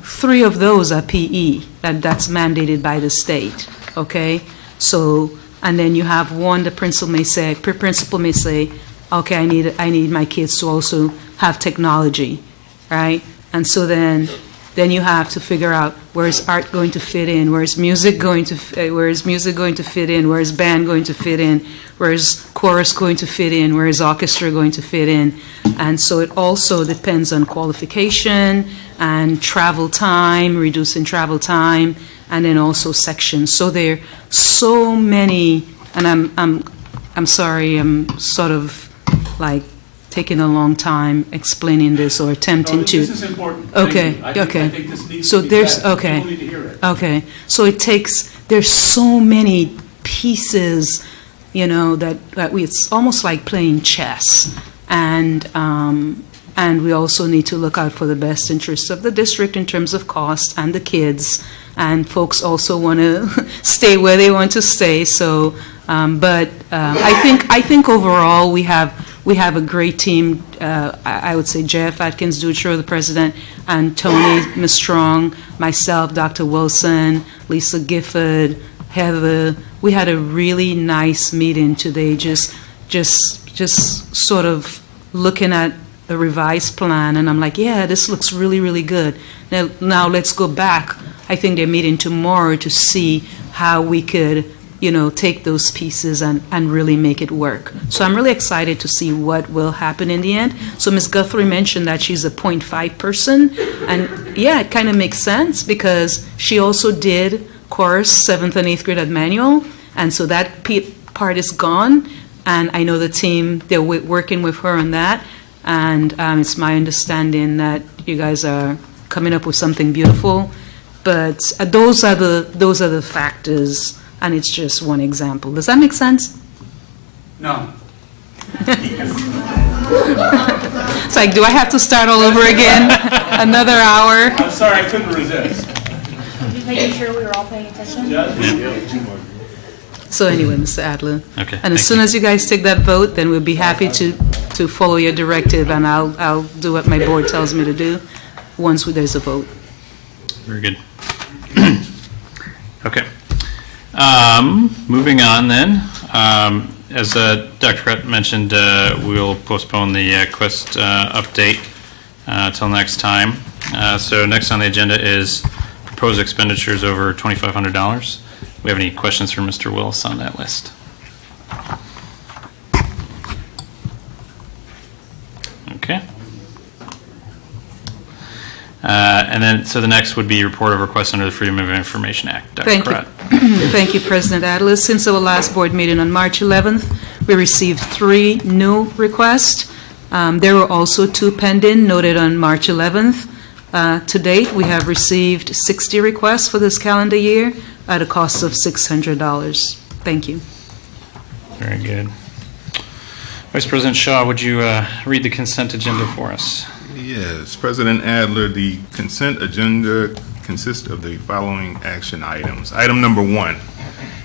3 of those are PE. That's mandated by the state. Okay, so, and then you have one. The principal may say, okay, I need my kids to also have technology, right? And so then you have to figure out, where's art going to fit in, where's music going to fit in, where's band going to fit in, where's chorus going to fit in, where's orchestra going to fit in. And so it also depends on qualification and travel time, reducing travel time, and then also sections. So there are so many, and I'm sorry, I'm sort of like taking a long time explaining this or attempting to. This is important. Okay, I think this needs so to be there's said. okay. People need to hear it. Okay, so there's so many pieces, you know, that it's almost like playing chess, and we also need to look out for the best interests of the district in terms of cost and the kids, and folks also want to stay where they want to stay. So, I think overall we have we have a great team. I would say Jeff Atkins Dutro, the president, and Tony Ms. Strong, myself, Dr. Wilson, Lisa Gifford, Heather. We had a really nice meeting today, just sort of looking at the revised plan, and I'm like, yeah, this looks really, really good. Now let's go back. I think they're meeting tomorrow to see how we could, take those pieces and really make it work. So I'm really excited to see what will happen in the end. So Ms. Guthrie mentioned that she's a 0.5 person, and yeah, it kind of makes sense because she also did chorus 7th and 8th grade at Manual, and so that part is gone, and I know the team, they're working with her on that, and it's my understanding that you guys are coming up with something beautiful. But those are the factors, and it's just one example. Does that make sense? No. It's like, do I have to start all over again? Another hour? I'm sorry, I couldn't resist. Just making sure we were all paying attention. So anyway, Mr. Adler. Okay, And as soon as you guys take that vote, then we'll be happy to follow your directive, and I'll do what my board tells me to do once there's a vote. Very good. Okay. Moving on then. As Dr. Krett mentioned, we'll postpone the Quest update till next time. So next on the agenda is proposed expenditures over $2,500. We have any questions for Mr. Willis on that list? Okay. And then, so the next would be report of requests under the Freedom of Information Act. Dr. Krett. Thank you, President Adler. Since our last board meeting on March 11th, we received 3 new requests. There were also 2 pending, noted on March 11th. To date, we have received 60 requests for this calendar year at a cost of $600. Thank you. Very good. Vice President Shaw, would you read the consent agenda for us? Yes, President Adler, the consent agenda consists of the following action items. Item number 1,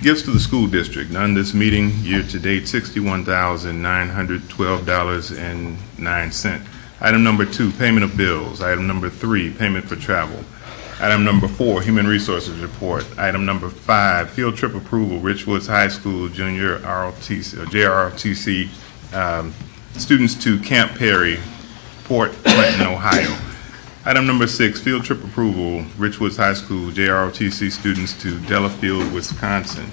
gifts to the school district. None this meeting, year to date, $61,912.09. Item number 2, payment of bills. Item number 3, payment for travel. Item number 4, human resources report. Item number 5, field trip approval, Richwoods High School Junior JROTC students to Camp Perry, Port Clinton, Ohio. Item number 6, field trip approval, Richwoods High School JROTC students to Delafield, Wisconsin.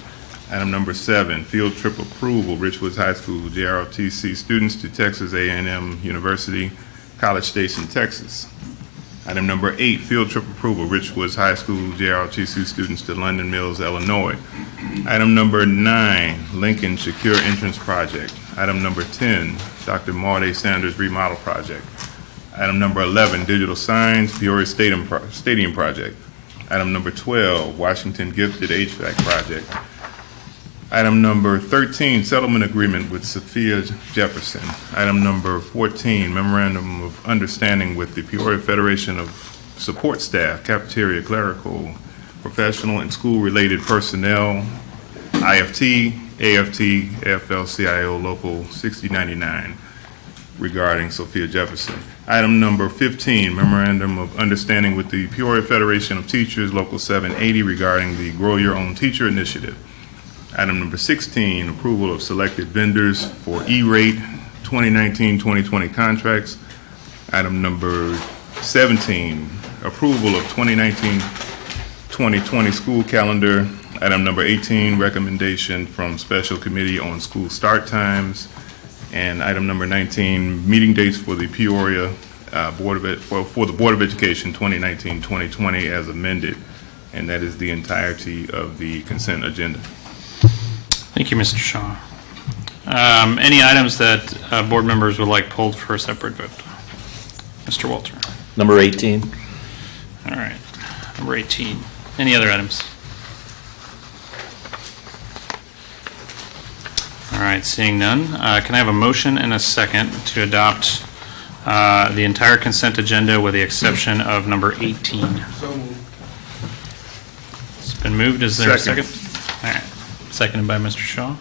Item number 7, field trip approval, Richwoods High School JROTC students to Texas A&M University, College Station, Texas. Item number 8, field trip approval, Richwoods High School JROTC students to London Mills, Illinois. Item number 9, Lincoln Secure Entrance Project. Item number 10, Dr. Maud Sanders Remodel Project. Item number 11, Digital Signs, Peoria Stadium Project. Item number 12, Washington Gifted HVAC Project. Item number 13, Settlement Agreement with Sophia Jefferson. Item number 14, Memorandum of Understanding with the Peoria Federation of Support Staff, Cafeteria, Clerical, Professional, and School-Related Personnel, IFT, AFT, AFL-CIO Local 6099, regarding Sophia Jefferson. Item number 15, Memorandum of Understanding with the Peoria Federation of Teachers, Local 780, regarding the Grow Your Own Teacher Initiative. Item number 16, approval of selected vendors for E-rate 2019-2020 contracts. Item number 17, approval of 2019-2020 school calendar. Item number 18, recommendation from Special Committee on School Start Times. And item number 19, meeting dates for the Peoria for the Board of Education 2019-2020 as amended. And that is the entirety of the consent agenda. Thank you, Mr. Shaw. Any items that board members would like pulled for a separate vote? Mr. Walter. Number 18. All right. Number 18. Any other items? All right. Seeing none, can I have a motion and a second to adopt the entire consent agenda with the exception of number 18? So moved. It's been moved. Is there a second? Second. All right. Seconded by Mr. Shaw.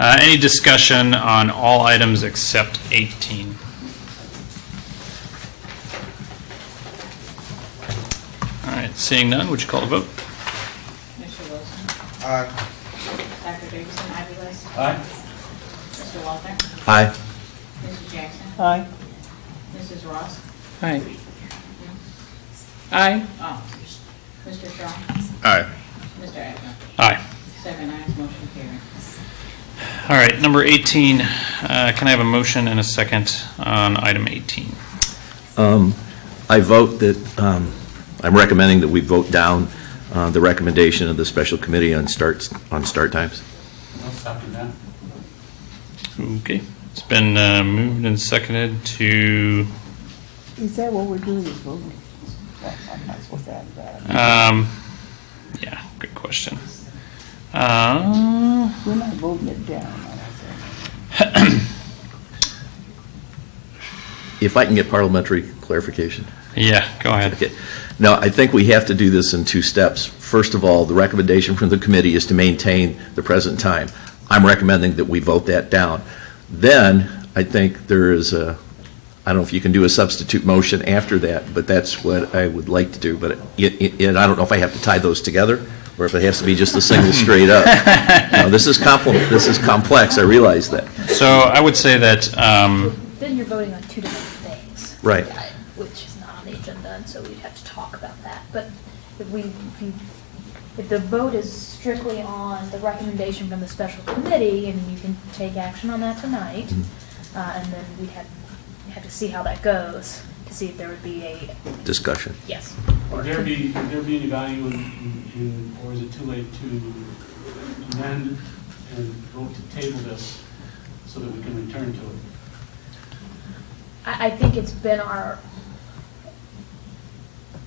Any discussion on all items except 18? All right, seeing none, would you call the vote? Mr. Wilson? Aye. Dr. Davidson, Ivy West? Aye. Mr. Walter? Aye. Mrs. Jackson? Aye. Mrs. Ross? Aye. Aye. Oh. Mr. Shaw? Aye. Mr. Adler? Aye. 7 ayes, motion carried. All right, number 18, can I have a motion and a second on item 18? I vote that, I'm recommending that we vote down the recommendation of the special committee on start times. I'll second that. Okay, it's been moved and seconded to, Is that what we're doing, is voting? I'm not supposed to add that. yeah, good question. We're not voting it down. If I can get parliamentary clarification. Yeah, go ahead. Okay. No, I think we have to do this in 2 steps. First of all, the recommendation from the committee is to maintain the present time. I'm recommending that we vote that down. Then, I think there is a, I don't know if you can do a substitute motion after that, but that's what I would like to do. But and I don't know if I have to tie those together or if it has to be just a single straight up. No, this is complex, I realize that. So I would say that, Then you're voting on 2 different things. Right. Which is not on the agenda, and so we'd have to talk about that. But if the vote is strictly on the recommendation from the special committee, and you can take action on that tonight, and then we'd have to see how that goes, to see if there would be a Discussion. yes. Would there be any value in, or is it too late to amend and vote to table this so that we can return to it? I think it's been our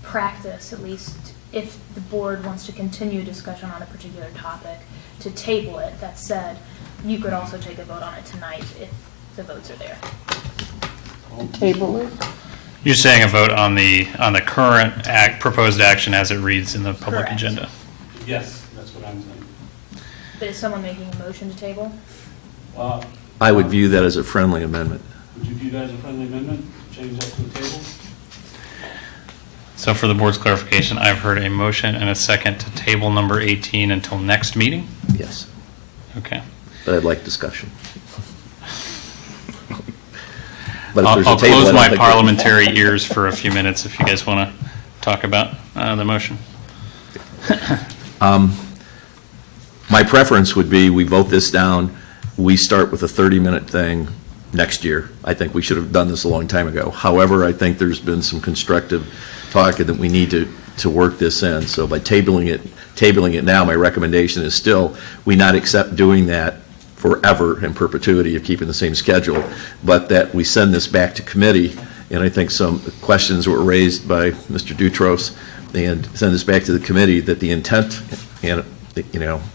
practice, at least, if the board wants to continue discussion on a particular topic, to table it. That said, you could also take a vote on it tonight if the votes are there. Table it? you're saying a vote on the current proposed action as it reads in the public Correct. agenda? Yes, that's what I'm saying. But is someone making a motion to table? I would view that as a friendly amendment. Would you view that as a friendly amendment? Change that to the table? So for the board's clarification, I've heard a motion and a second to table number 18 until next meeting? Yes. Okay. But I'd like discussion. But if I'll there's a table, I close don't my think parliamentary ears for a few minutes if you guys want to talk about the motion. My preference would be we vote this down, we start with a 30-minute thing next year. I think we should have done this a long time ago. However, I think there's been some constructive talk that we need to work this in. So by tabling it now, my recommendation is still we not accept doing that forever in perpetuity of keeping the same schedule, but that we send this back to committee. And I think some questions were raised by Mr. Dutros, and send this back to the committee that the intent, and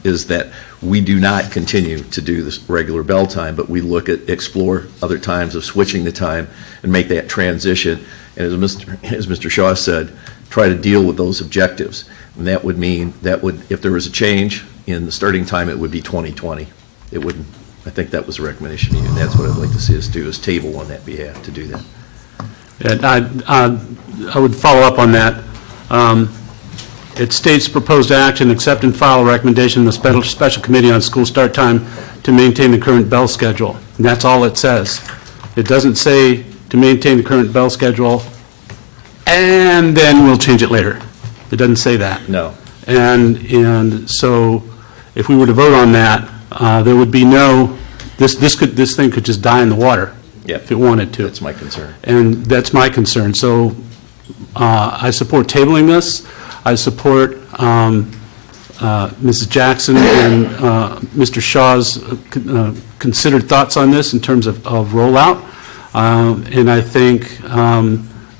is that we do not continue to do this regular bell time, but we explore other times of switching the time and make that transition. And as Mr. Shaw said, try to deal with those objectives. And that would mean if there was a change in the starting time, it would be 2020. It wouldn't. I think that was a recommendation to you, and that's what I'd like to see us do, is table on that behalf to do that. Yeah, I would follow up on that. It states proposed action, accept and file a recommendation in the special committee on school start time to maintain the current bell schedule. And that's all it says. It doesn't say to maintain the current bell schedule and then we'll change it later. It doesn't say that. No. And so if we were to vote on that, there would be no, this thing could just die in the water. Yep. If it wanted to. That's my concern. And that's my concern. So I support tabling this. I support Mrs. Jackson and Mr. Shaw's considered thoughts on this in terms of rollout. And I think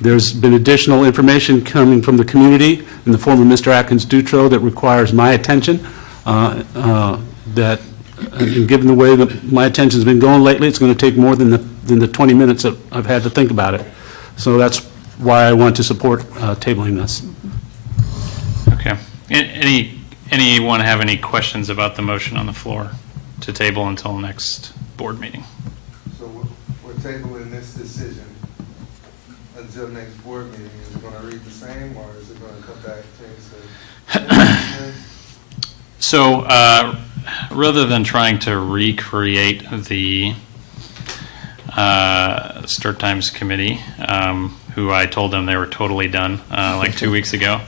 there's been additional information coming from the community in the form of Mr. Atkins-Dutro that requires my attention. And given the way that my attention's been going lately, it's going to take more than the 20 minutes that I've had to think about it. So that's why I want to support tabling this. Okay. Anyone have any questions about the motion on the floor? to table until next board meeting. So we're tabling this decision until next board meeting. Is it going to read the same, or is it going to come back to So rather than trying to recreate the Start Times Committee, who I told them they were totally done like 2 weeks ago,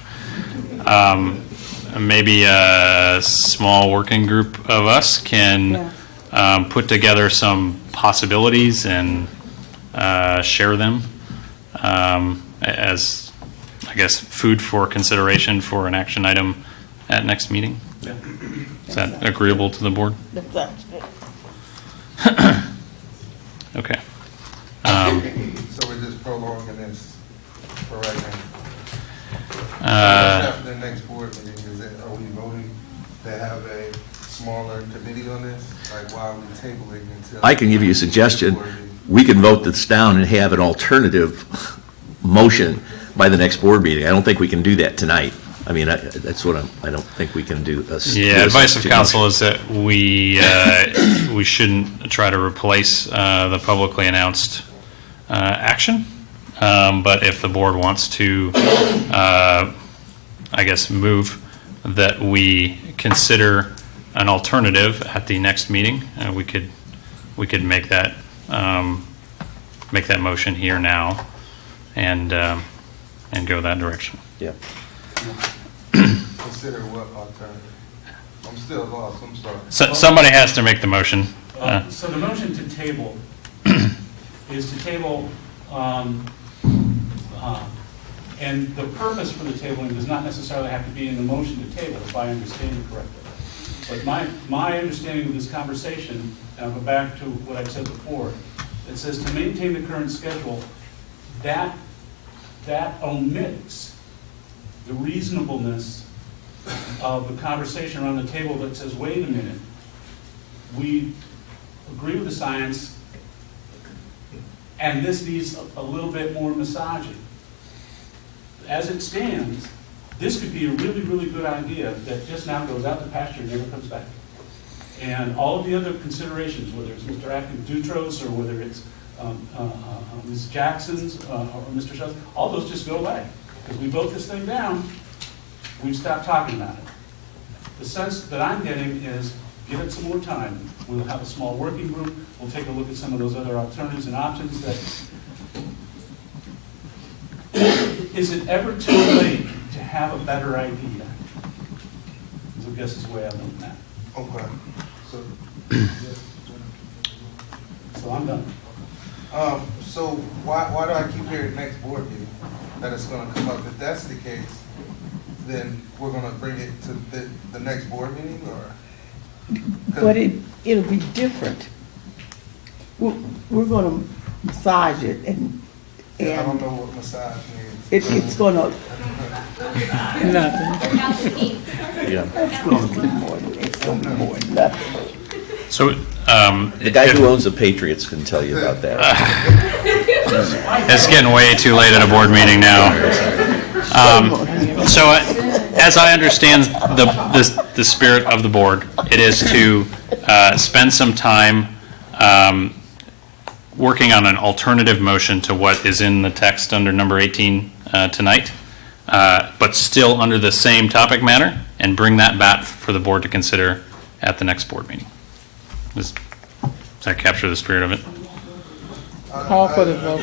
maybe a small working group of us can put together some possibilities and share them as, I guess, food for consideration for an action item at next meeting. Yeah. Is that agreeable to the board? That sounds good. Okay. So we're just prolonging this for right now. After the next board meeting, are we voting to have a smaller committee on this? Like, why are we tabling until? I can give you a suggestion. We can vote this down and have an alternative motion by the next board meeting. I don't think we can do that tonight. I mean, that's what I don't think we can do. Advice of counsel is that we shouldn't try to replace the publicly announced action. But if the board wants to, I guess, move that we consider an alternative at the next meeting, we could make that motion here now, and go that direction. Yeah. Consider what alternative? I'm still lost. I'm sorry. So, somebody has to make the motion. So the motion to table is to table, and the purpose for the tabling does not necessarily have to be in the motion to table, if I understand it correctly. But my understanding of this conversation, and I'll go back to what I said before, it says to maintain the current schedule, that omits the reasonableness of the conversation around the table that says, wait a minute, we agree with the science, and this needs a little bit more massaging. As it stands, this could be a really, really good idea that just now goes out to pasture and never comes back. And all of the other considerations, whether it's Mr. Acton Dutros or whether it's Ms. Jackson's or Mr. Schultz, all those just go away. Because we vote this thing down, we've stopped talking about it. The sense that I'm getting is, give it some more time. We'll have a small working group. We'll take a look at some of those other alternatives and options. Is it ever too late to have a better idea? I guess is the way I look at that. Okay. So I'm done. So why do I keep hearing next board meeting that it's going to come up? If that's the case, then we're going to bring it to the next board meeting, or? But it'll be different. We're going to massage it, and I don't know what massage means. It's going to nothing. Yeah. It's going to be more than nothing. So the guy who owns the Patriots can tell you about that. It's getting way too late at a board meeting now. So as I understand the spirit of the board, it is to spend some time working on an alternative motion to what is in the text under number 18 tonight, but still under the same topic matter, and bring that back for the board to consider at the next board meeting. Does that capture the spirit of it? Call for the vote.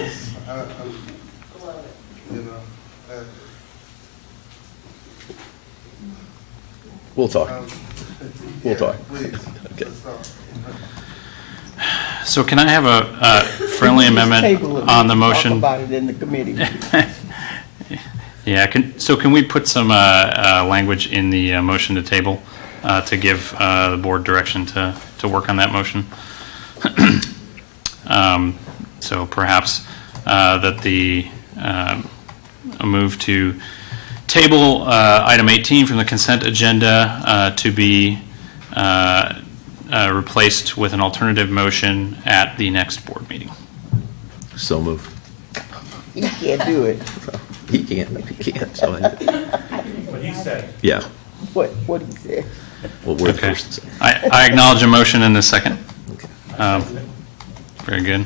We'll talk. We'll talk. Okay. So can I have a friendly amendment on the motion? Talk about it in the committee. Yeah. Can we put some language in the motion to table to give the board direction to work on that motion? So perhaps that a move to table item 18 from the consent agenda to be replaced with an alternative motion at the next board meeting. So move. He can't do it. He can't. So What he said. Yeah. What he said. what word Okay. first? I acknowledge a motion in a second. Very good.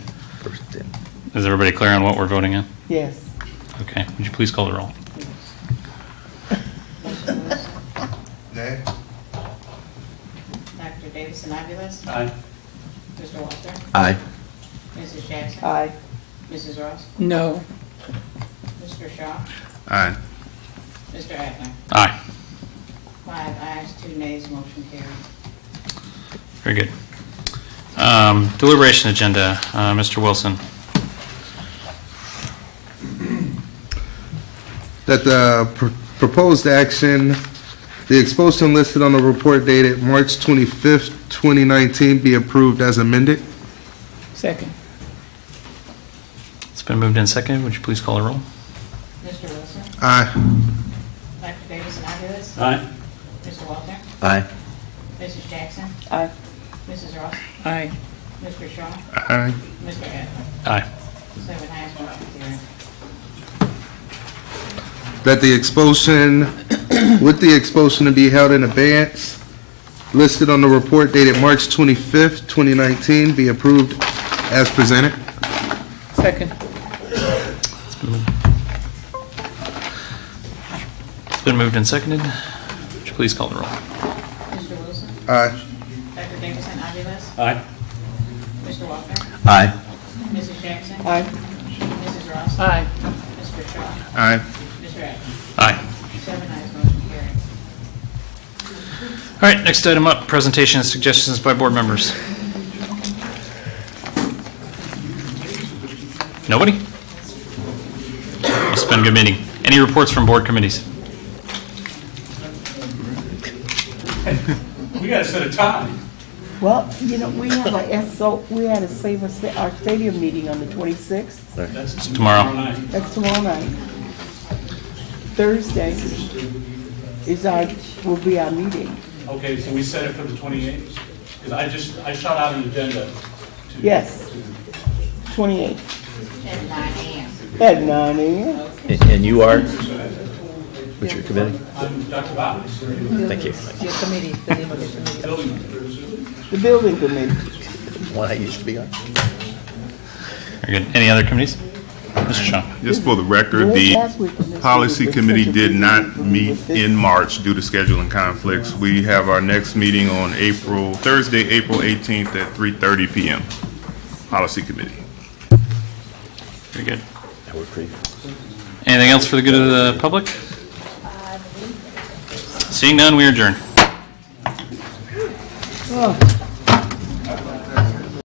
Is everybody clear on what we're voting on? Yes. Okay, would you please call the roll? Nay. Dr. Davison-Aviles? Aye. Mr. Walter? Aye. Mrs. Jackson? Aye. Mrs. Ross? No. Mr. Shaw? Aye. Mr. Adler? Aye. 5 ayes, 2 nays, motion carried. Very good. Deliberation agenda, Mr. Wilson. That the proposed action, the expulsion listed on the report dated March 25th, 2019 be approved as amended. Second. It's been moved and seconded. Would you please call the roll? Mr. Wilson? Aye. Dr. Davison-Aviles? Aye. Mr. Walter? Aye. Mrs. Jackson? Aye. Mrs. Ross? Aye. Mr. Shaw? Aye. Mr. Adler? Aye. 7 ayes, motion carried. That the expulsion, with the expulsion to be held in abeyance, listed on the report dated March 25th, 2019 be approved as presented. Second. It's been moved and seconded. Would you please call the roll? Mr. Wilson? Aye. Dr. Davison-Aviles? Aye. Mr. Walter? Aye. Mrs. Jackson? Aye. Mrs. Ross? Aye. Mr. Shaw? Aye. Mr. Adler? Aye. 7 ayes, motion carried. All right, next item up, presentation and suggestions by board members. Nobody? It's been a good meeting. Any reports from board committees? We got to set a time. Well, you know, we have we had a Save Our Stadium meeting on the 26th. That's Tomorrow. night. That's tomorrow night. Thursday will be our meeting. Okay, so we set it for the 28th? Because I shot out an agenda. Yes. 28th. At 9 a.m. At 9 a.m. And you are? What's your committee? I'm Dr. Bob. Thank you. Your committee, the name of your committee. The building committee. One I used to be on. Very good. Any other committees? Mr. Shaw. Just for the record, the policy committee did not meet in March due to scheduling conflicts. We have our next meeting on Thursday, April 18th at 3:30 p.m. Policy committee. Very good. Anything else for the good of the public? Seeing none, we adjourn. Oh.